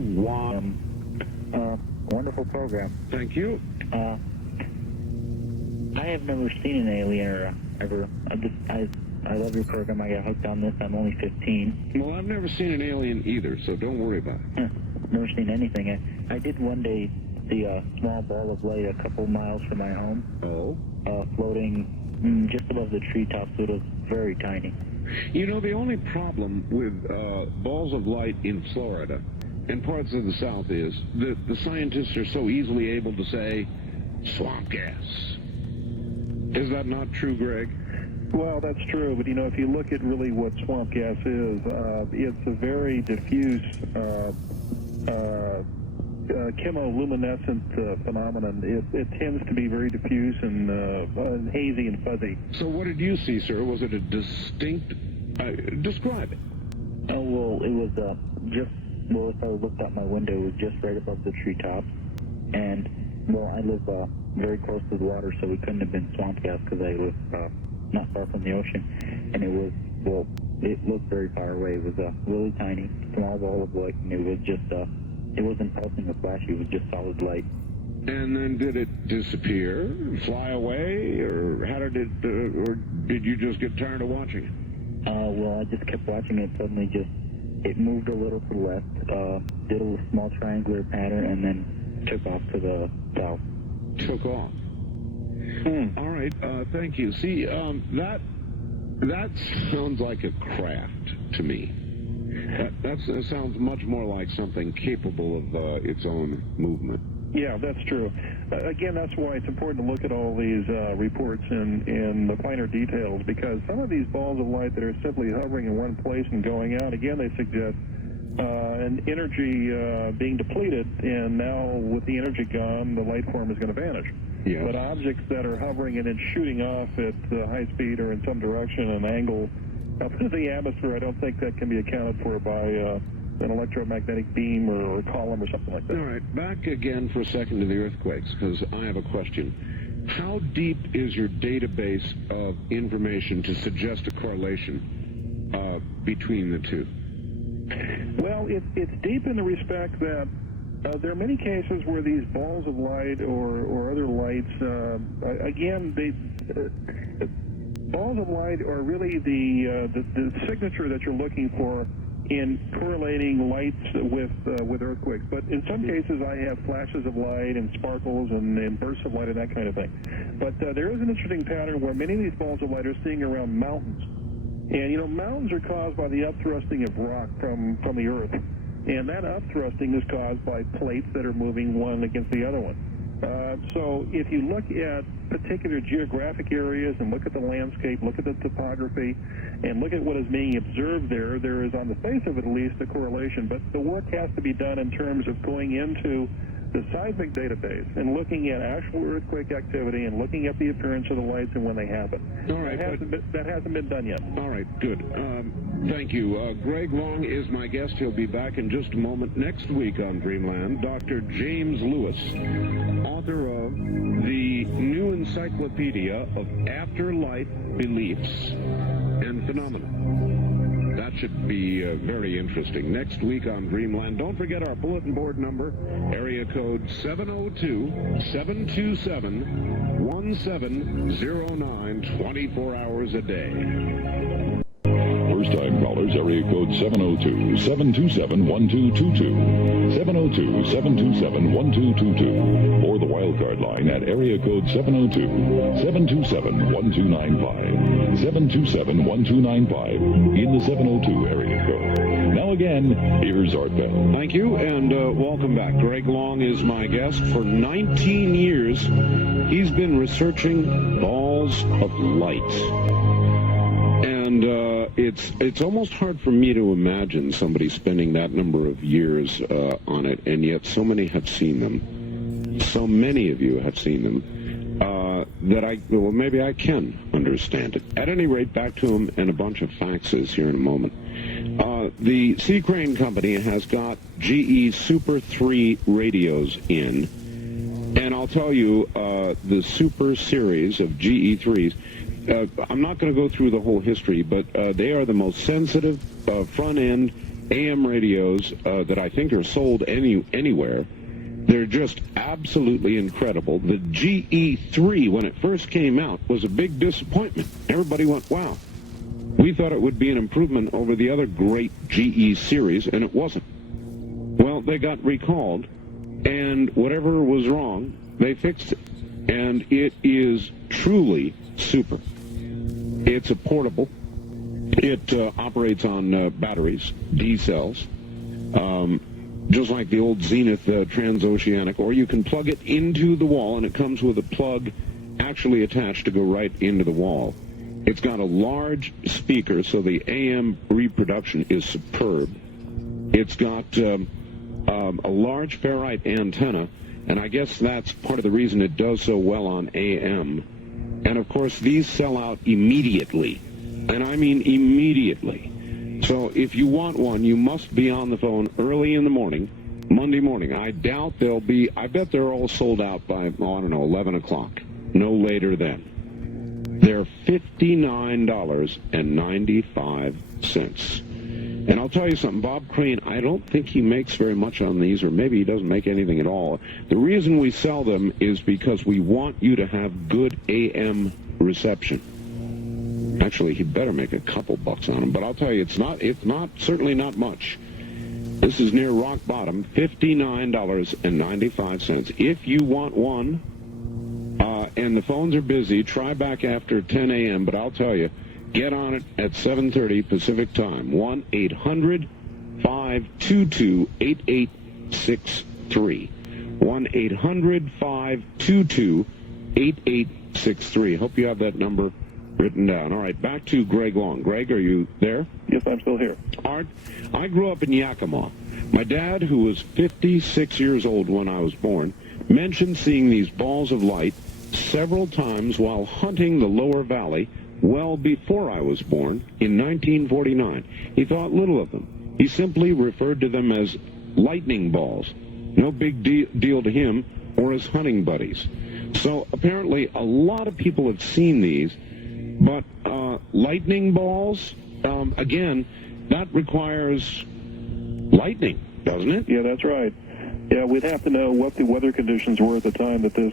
wonderful program. Thank you. I have never seen an alien or ever. I love your program. I got hooked on this. I'm only 15. Well, I've never seen an alien either, so don't worry about it. Never seen anything. I did one day see a small ball of light a couple miles from my home. Oh? Floating just above the treetops. It was very tiny. You know, the only problem with balls of light in Florida and parts of the South is that the scientists are so easily able to say, swamp gas. Is that not true, Greg? Well, that's true, but if you look at really what swamp gas is, it's a very diffuse chemoluminescent phenomenon. It tends to be very diffuse and hazy and fuzzy. So what did you see, sir? Was it a distinct... describe it. Oh, well, it was if I looked out my window, it was just right above the treetops. And, well, I live very close to the water, so it couldn't have been swamp gas because I live not far from the ocean. And it was, well, it looked very far away. It was really tiny, small ball of light, and it was just, it wasn't pulsing or flashy, it was just solid light. And then did it disappear, fly away, or how did it, or did you just get tired of watching it? Well, I just kept watching it. Suddenly it moved a little to the left, did a small triangular pattern, and then took off to the south. Took off. All right, thank you. See, that sounds like a craft to me. That sounds much more like something capable of its own movement. Yeah, that's true. Again, that's why it's important to look at all these reports in the finer details, because some of these balls of light that are simply hovering in one place and going out, again, they suggest an energy being depleted, and now with the energy gone, the light form is going to vanish. Yeah. But objects that are hovering and then shooting off at high speed or in some direction, an angle up into the atmosphere, I don't think that can be accounted for by an electromagnetic beam or a column or something like that. All right, back again for a second to the earthquakes, because I have a question. How deep is your database of information to suggest a correlation between the two? Well, it's deep in the respect that there are many cases where these balls of light or other lights, balls of light are really the signature that you're looking for in correlating lights with earthquakes. But in some cases, I have flashes of light and sparkles and bursts of light and that kind of thing. But there is an interesting pattern where many of these balls of light are seen around mountains. And, mountains are caused by the upthrusting of rock from the earth. And that upthrusting is caused by plates that are moving one against the other one. So if you look at particular geographic areas and look at the landscape, look at the topography, and look at what is being observed there is, on the face of it at least, a correlation. But the work has to be done in terms of going into the seismic database and looking at actual earthquake activity and looking at the appearance of the lights and when they happen. All right, that hasn't been done yet. All right, good. Thank you. Greg Long is my guest. He'll be back in just a moment. Next week on Dreamland, Dr. James Lewis, author of the new encyclopedia of afterlife beliefs and phenomena. That should be very interesting. Next week on Dreamland, don't forget our bulletin board number, area code 702-727-1709, 24 hours a day. First-time callers, area code 702-727-1222. 702-727-1222. Or the wildcard line at area code 702-727-1295. 727-1295 in the 702 area code. Now again, here's Art Bell. Thank you, and welcome back. Greg Long is my guest. For 19 years, he's been researching balls of light. And it's almost hard for me to imagine somebody spending that number of years on it, and yet so many have seen them. So many of you have seen them that maybe I can understand it. At any rate, back to him and a bunch of faxes here in a moment. The C. Crane Company has got GE Super 3 radios in, and I'll tell you, the Super series of GE 3s, I'm not going to go through the whole history, but they are the most sensitive front-end AM radios that I think are sold anywhere. They're just absolutely incredible. The GE3, when it first came out, was a big disappointment. Everybody went, wow. We thought it would be an improvement over the other great GE series, and it wasn't. Well, they got recalled, and whatever was wrong, they fixed it. And it is truly super. It's a portable. It operates on batteries, D cells, just like the old Zenith transoceanic, or you can plug it into the wall, and it comes with a plug actually attached to go right into the wall. It's got a large speaker, so the AM reproduction is superb. It's got a large ferrite antenna, and I guess that's part of the reason it does so well on AM. And, of course, these sell out immediately, and I mean immediately. So if you want one, you must be on the phone early in the morning, Monday morning. I doubt they'll be, I bet they're all sold out by, 11 o'clock, no later than. They're $59.95. And I'll tell you something, Bob Crane, I don't think he makes very much on these, or maybe he doesn't make anything at all. The reason we sell them is because we want you to have good AM reception. Actually, he better make a couple bucks on them, but I'll tell you, it's certainly not much. This is near rock bottom, $59.95. If you want one, and the phones are busy, try back after 10 a.m., but I'll tell you, get on it at 7:30 Pacific Time, 1-800-522-8863. 1-800-522-8863. Hope you have that number written down. All right, back to Greg Long. Greg, are you there? Yes, I'm still here. Art, I grew up in Yakima. My dad, who was 56 years old when I was born, mentioned seeing these balls of light several times while hunting the lower valley well before I was born in 1949. He thought little of them. He simply referred to them as lightning balls. No big deal to him or his hunting buddies. So apparently a lot of people have seen these, but lightning balls, again, that requires lightning, doesn't it? Yeah, that's right. Yeah, we'd have to know what the weather conditions were at the time that his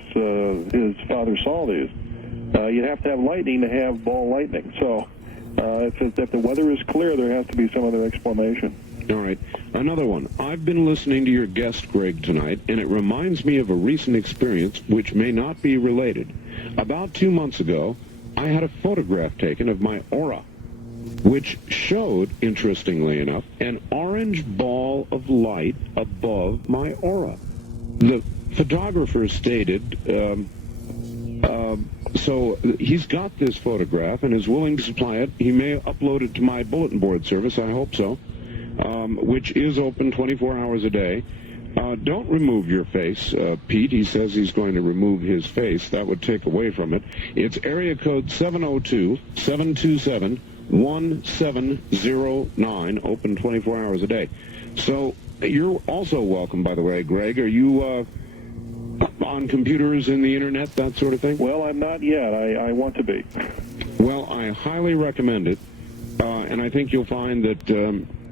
father saw these. You'd have to have lightning to have ball lightning. So if the weather is clear, there has to be some other explanation. All right. Another one. I've been listening to your guest, Greg, tonight, and it reminds me of a recent experience which may not be related. About 2 months ago, I had a photograph taken of my aura, which showed, interestingly enough, an orange ball of light above my aura. The photographer stated, so he's got this photograph and is willing to supply it. He may upload it to my bulletin board service, I hope so, which is open 24 hours a day. Don't remove your face, Pete. He says he's going to remove his face. That would take away from it. It's area code 702-727-1709, open 24 hours a day. So you're also welcome, by the way, Greg. Are you on computers and the internet, that sort of thing? Well, I'm not yet. I want to be. Well, I highly recommend it, and I think you'll find that,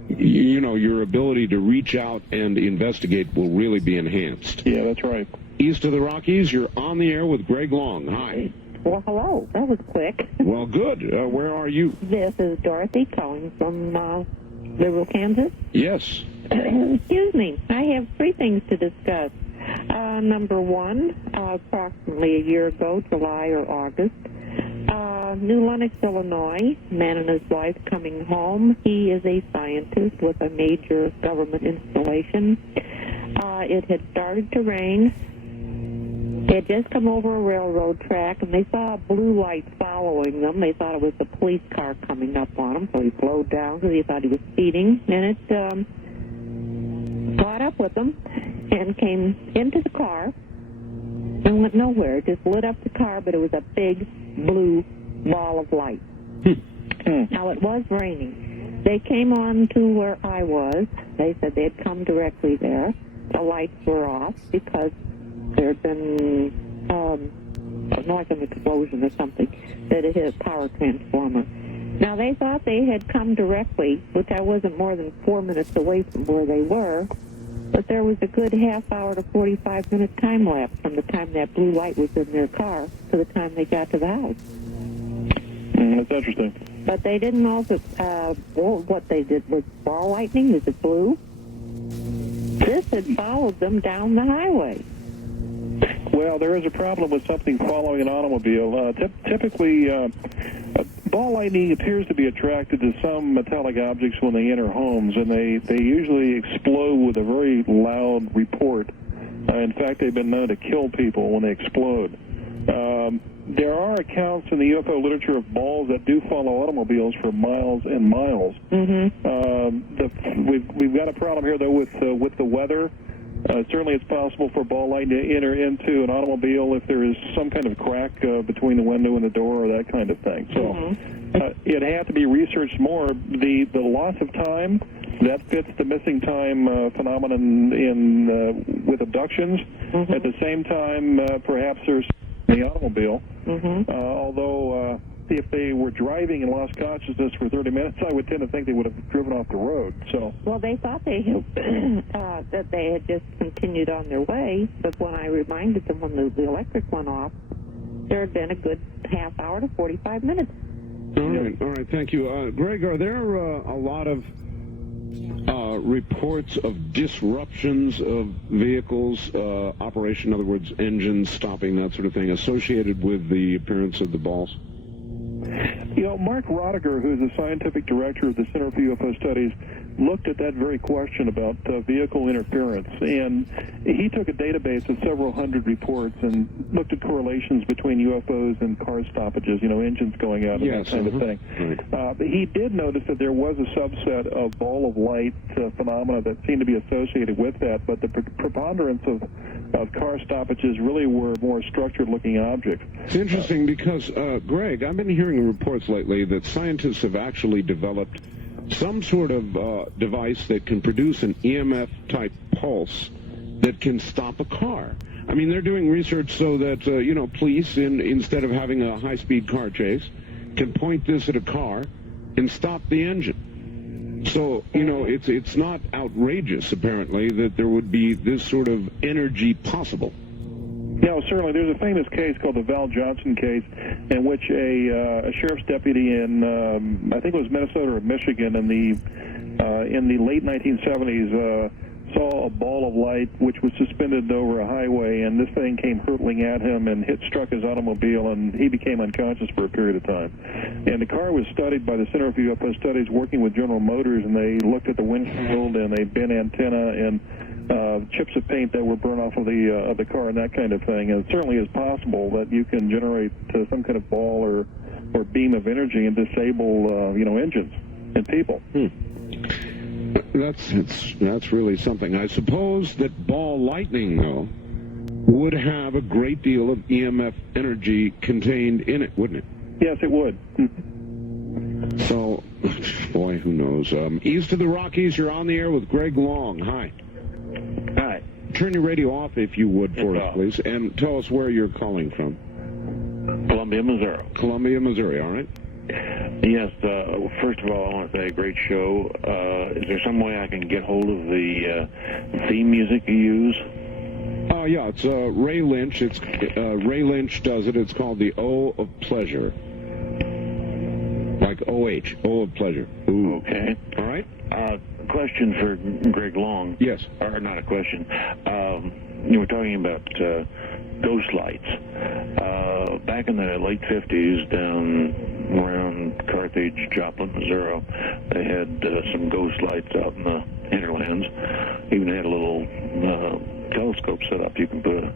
your ability to reach out and investigate will really be enhanced. Yeah, that's right. East of the Rockies, you're on the air with Greg Long. Hi. Well, hello. That was quick. Well, good. Where are you? This is Dorothy calling from Liberal, Kansas. Yes. Excuse me. I have 3 things to discuss. Number 1, approximately a year ago, July or August, New Lenox, Illinois, man and his wife coming home. He is a scientist with a major government installation. It had started to rain. They had just come over a railroad track, and they saw a blue light following them. They thought it was a police car coming up on them, so he slowed down because he thought he was speeding. And it caught up with them and came into the car and went nowhere. It just lit up the car, but it was a big blue ball of light. Now, it was raining. They came on to where I was. They said they had come directly there. The lights were off because there had been like an explosion or something that it hit a power transformer. Now, they thought they had come directly, which I wasn't more than 4 minutes away from where they were, but there was a good half hour to 45-minute time lapse from the time that blue light was in their car to the time they got to the house. That's interesting. But they didn't know if what they did was ball lightning. Is it blue? This had followed them down the highway. Well, there is a problem with something following an automobile. Typically, ball lightning appears to be attracted to some metallic objects when they enter homes, and they usually explode with a very loud report. In fact, they've been known to kill people when they explode. There are accounts in the UFO literature of balls that do follow automobiles for miles and miles. We've got a problem here, though, with the weather. Certainly it's possible for ball light to enter into an automobile if there is some kind of crack between the window and the door or that kind of thing. So it had to be researched more. The loss of time, that fits the missing time phenomenon with abductions. At the same time, perhaps there's the automobile. Although if they were driving and lost consciousness for 30 minutes, I would tend to think they would have driven off the road. So, well, they thought they that they had just continued on their way, but when I reminded them when the electric went off, there had been a good half hour to 45 minutes. All right, thank you. Greg, are there a lot of reports of disruptions of vehicles, operation, in other words, engines stopping, that sort of thing, associated with the appearance of the balls? You know, Mark Roediger, who's the scientific director of the Center for UFO Studies, looked at that very question about vehicle interference, and he took a database of several hundred reports and looked at correlations between UFOs and car stoppages, you know, engines going out and that kind of thing. But he did notice that there was a subset of ball of light phenomena that seemed to be associated with that, but the preponderance of car stoppages really were more structured-looking objects. It's interesting because, Greg, I've been hearing reports lately that scientists have actually developed some sort of device that can produce an EMF-type pulse that can stop a car. I mean, they're doing research so that, police, instead of having a high-speed car chase, can point this at a car and stop the engine. So, it's not outrageous, apparently, that there would be this sort of energy possible. No, certainly. There's a famous case called the Val Johnson case, in which a sheriff's deputy in I think it was Minnesota or Michigan in the late 1970s saw a ball of light which was suspended over a highway, and this thing came hurtling at him and struck his automobile, and he became unconscious for a period of time. And the car was studied by the Center for UFO Studies, working with General Motors, and they looked at the windshield and a bent antenna and chips of paint that were burned off of the car and that kind of thing. And it certainly is possible that you can generate some kind of ball or beam of energy and disable engines and people. That's really something. I suppose that ball lightning, though, would have a great deal of EMF energy contained in it, wouldn't it? Yes, it would. So, boy, who knows? East of the Rockies, you're on the air with Greg Long. Hi. Hi. Turn your radio off, if you would, for us, please, and tell us where you're calling from. Columbia, Missouri. Columbia, Missouri, all right. Yes, first of all, I want to say great show. Is there some way I can get hold of the theme music you use? Yeah, it's Ray Lynch. It's Ray Lynch does it. It's called the O of Pleasure. Like O-H, O of Pleasure. Ooh. Okay. All right. Question for Greg Long. Yes. Or not a question. You were talking about ghost lights. Back in the late 50s, down around Carthage, Joplin, Missouri, they had some ghost lights out in the hinterlands. Even had a little telescope set up. You can put a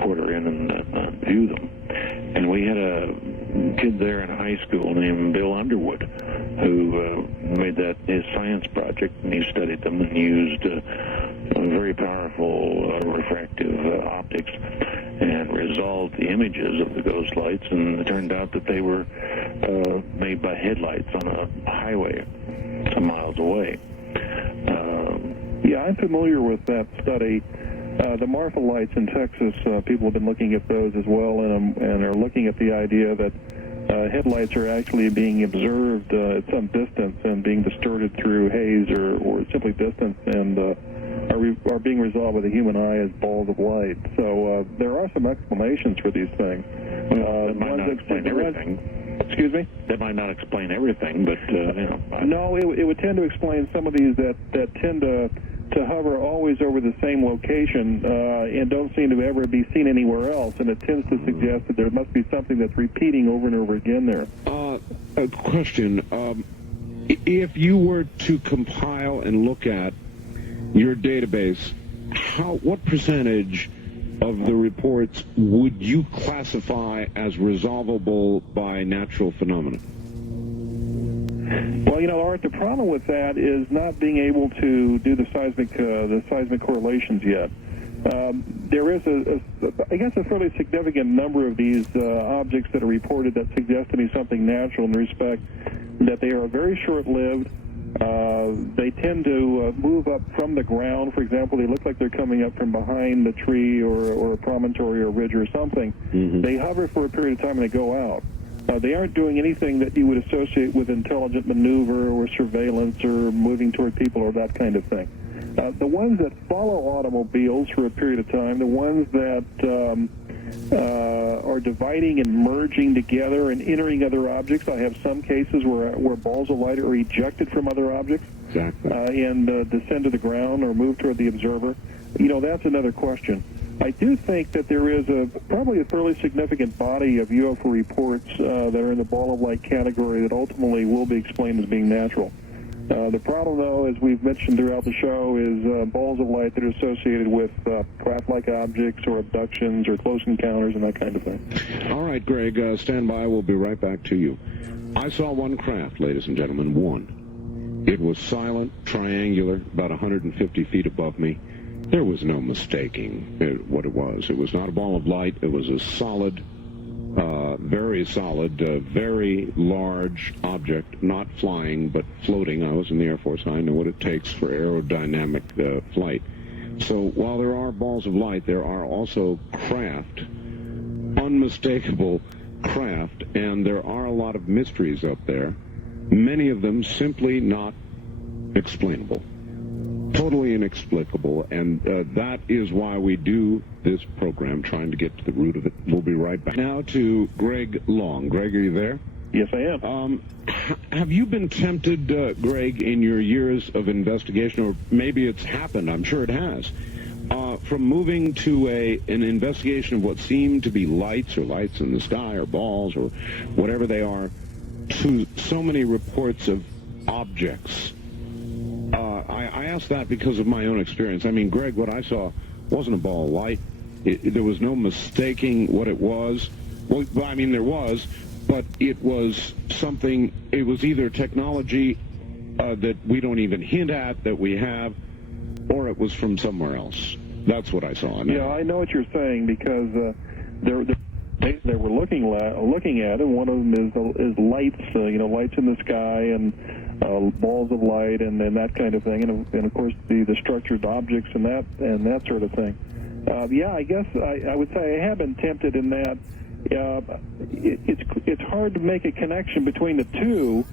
quarter in and view them. And we had a kid there in high school named Bill Underwood who made that his science project, and he studied them and used very powerful refractive optics and resolved the images of the ghost lights, and it turned out that they were made by headlights on a highway some miles away. Yeah, I'm familiar with that study. The Marfa lights in Texas, people have been looking at those as well, and are looking at the idea that headlights are actually being observed at some distance and being distorted through haze or simply distance, and are being resolved by the human eye as balls of light. So there are some explanations for these things. That might not explain everything. Excuse me? That might not explain everything, but, No, it would tend to explain some of these that tend to hover always over the same location and don't seem to ever be seen anywhere else, and it tends to suggest that there must be something that's repeating over and over again there. A question. If you were to compile and look at your database, what percentage of the reports would you classify as resolvable by natural phenomena? Well, Art, the problem with that is not being able to do the seismic correlations yet. There is I guess a fairly significant number of these objects that are reported that suggest to me something natural in respect that they are very short-lived. They tend to move up from the ground. For example, they look like they're coming up from behind the tree or a promontory or ridge or something. Mm-hmm. They hover for a period of time and they go out. They aren't doing anything that you would associate with intelligent maneuver or surveillance or moving toward people or that kind of thing. The ones that follow automobiles for a period of time, the ones that are dividing and merging together and entering other objects. I have some cases where balls of light are ejected from other objects. Exactly. And descend to the ground or move toward the observer. That's another question. I do think that there is probably a fairly significant body of UFO reports that are in the ball of light category that ultimately will be explained as being natural. The problem, though, as we've mentioned throughout the show, is balls of light that are associated with craft-like objects or abductions or close encounters and that kind of thing. All right, Greg, stand by. We'll be right back to you. I saw one craft, ladies and gentlemen, one. It was silent, triangular, about 150 feet above me. There was no mistaking what it was. It was not a ball of light. It was a solid, very solid, very large object, not flying, but floating. I was in the Air Force. I know what it takes for aerodynamic flight. So while there are balls of light, there are also craft, unmistakable craft, and there are a lot of mysteries up there, many of them simply not explainable. Totally inexplicable, and that is why we do this program, trying to get to the root of it. We'll be right back. Now to Greg Long. Greg, are you there? Yes, I am. Have you been tempted, Greg, in your years of investigation, or maybe it's happened, I'm sure it has, from moving to an investigation of what seemed to be lights in the sky or balls or whatever they are, to so many reports of objects? I ask that because of my own experience. I mean, Greg, what I saw wasn't a ball of light. There was no mistaking what it was. Well, I mean, there was, but it was something, it was either technology that we don't even hint at that we have, or it was from somewhere else. That's what I saw. Yeah, I know what you're saying, because they were looking at it. One of them is lights, lights in the sky and balls of light and that kind of thing, and of course the structured objects and that sort of thing. Yeah, I guess I would say I have been tempted in that. It's hard to make a connection between the two,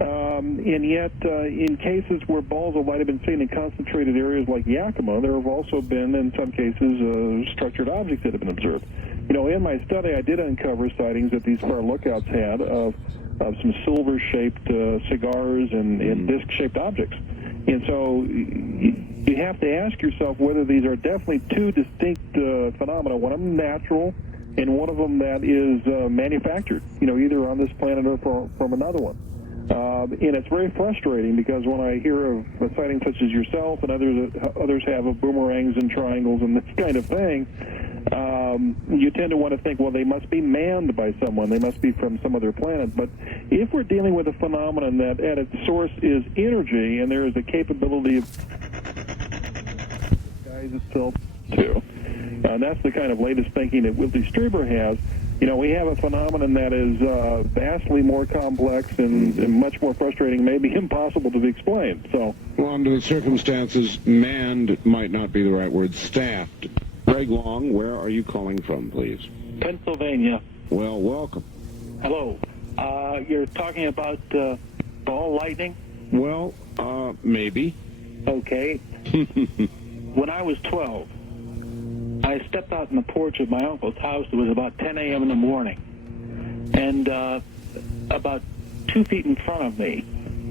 and yet in cases where balls of light have been seen in concentrated areas like Yakima, there have also been, in some cases, structured objects that have been observed. In my study, I did uncover sightings that these fire lookouts had of some silver-shaped cigars and disc-shaped objects. And so you have to ask yourself whether these are definitely two distinct phenomena, one of them natural and one of them that is manufactured, either on this planet or from another one. And it's very frustrating, because when I hear of sightings such as yourself and others have of boomerangs and triangles and this kind of thing, you tend to want to think, well, they must be manned by someone. They must be from some other planet. But if we're dealing with a phenomenon that at its source is energy, and there is a capability of guys itself too, and that's the kind of latest thinking that Willie Strieber has. We have a phenomenon that is vastly more complex and much more frustrating, maybe impossible to be explained. So, well, under the circumstances, manned might not be the right word, staffed. Greg Long, where are you calling from, please? Pennsylvania. Well, welcome. Hello. You're talking about ball lightning? Well, maybe. Okay. When I was 12, I stepped out on the porch of my uncle's house. It was about 10 a.m. in the morning. And about 2 feet in front of me,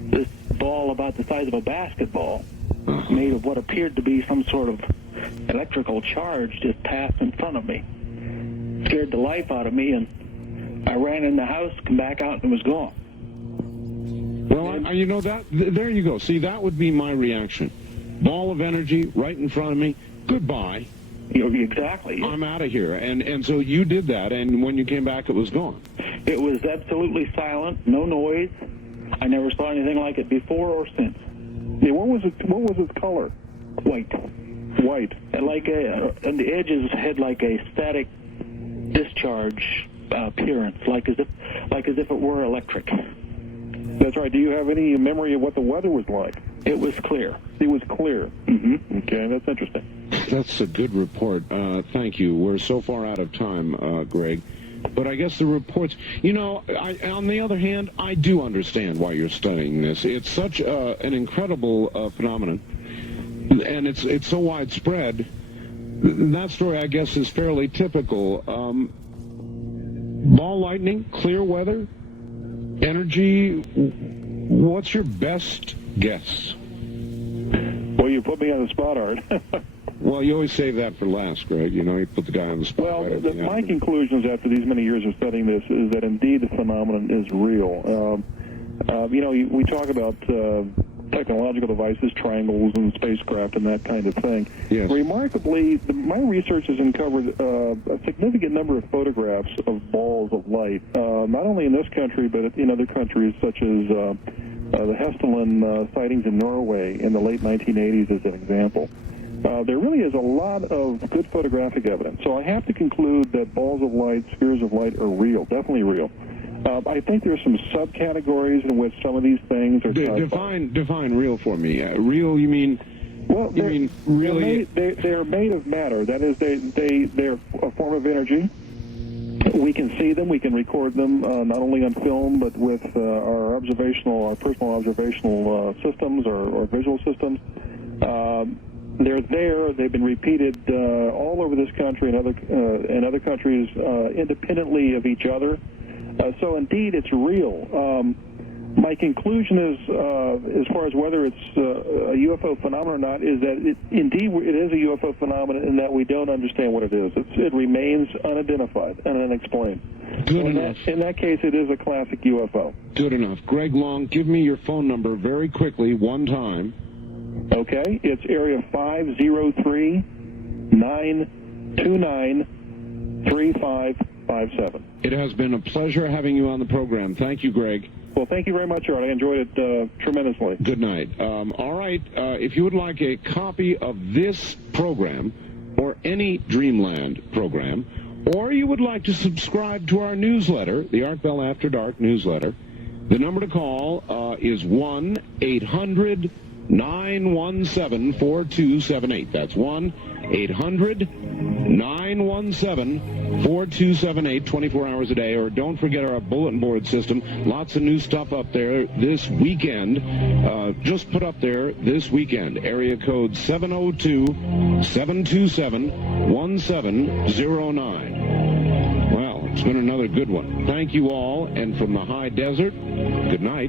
this ball about the size of a basketball, made of what appeared to be some sort of electrical charge, just passed in front of me. Scared the life out of me, and I ran in the house, come back out, and it was gone. Well, there you go. See, that would be my reaction. Ball of energy right in front of me. Goodbye. Exactly. I'm out of here. And so you did that, and when you came back, it was gone. It was absolutely silent, no noise. I never saw anything like it before or since. Yeah, what was its color? White. White. And and the edges had like a static discharge appearance, like as if it were electric. That's right. Do you have any memory of what the weather was like? It was clear. It was clear. Mm-hmm. Okay, that's interesting. That's a good report. Thank you. We're so far out of time, Greg. But I guess the reports, on the other hand, I do understand why you're studying this. It's such an incredible phenomenon, and it's so widespread. That story, I guess, is fairly typical. Ball lightning, clear weather, energy. What's your best guess? Well, you put me on the spot, Art. Well, you always save that for last, Greg. You put the guy on the spot. Well, right my conclusions after these many years of studying this is that indeed the phenomenon is real. We talk about technological devices, triangles, and spacecraft, and that kind of thing. Yes. Remarkably, my research has uncovered a significant number of photographs of balls of light, not only in this country, but in other countries, such as the Hesteland sightings in Norway in the late 1980s, as an example. There really is a lot of good photographic evidence. So I have to conclude that balls of light, spheres of light are real, definitely real. I think there's some subcategories in which some of these things are... Define real for me. Real, you mean... Well, you mean really... They're made of matter. That is, they're a form of energy. We can see them. We can record them not only on film, but with our personal observational systems or visual systems. They're there. They've been repeated all over this country and other countries independently of each other. So indeed, it's real. My conclusion is, as far as whether it's a UFO phenomenon or not, is that it is a UFO phenomenon in that we don't understand what it is. It remains unidentified and unexplained. Good enough. In that case, it is a classic UFO. Good enough. Greg Long, give me your phone number very quickly, one time. Okay, it's area 503-929-3557. It has been a pleasure having you on the program. Thank you, Greg. Well, thank you very much, Art. I enjoyed it tremendously. Good night. All right, if you would like a copy of this program or any Dreamland program, or you would like to subscribe to our newsletter, the Art Bell After Dark newsletter, the number to call is 1-800-917-4278. That's 1-800-917-4278, 24 hours a day. Or don't forget our bulletin board system. Lots of new stuff up there this weekend. Just put up there this weekend. Area code 702-727-1709. Well, it's been another good one. Thank you all. And from the high desert, good night.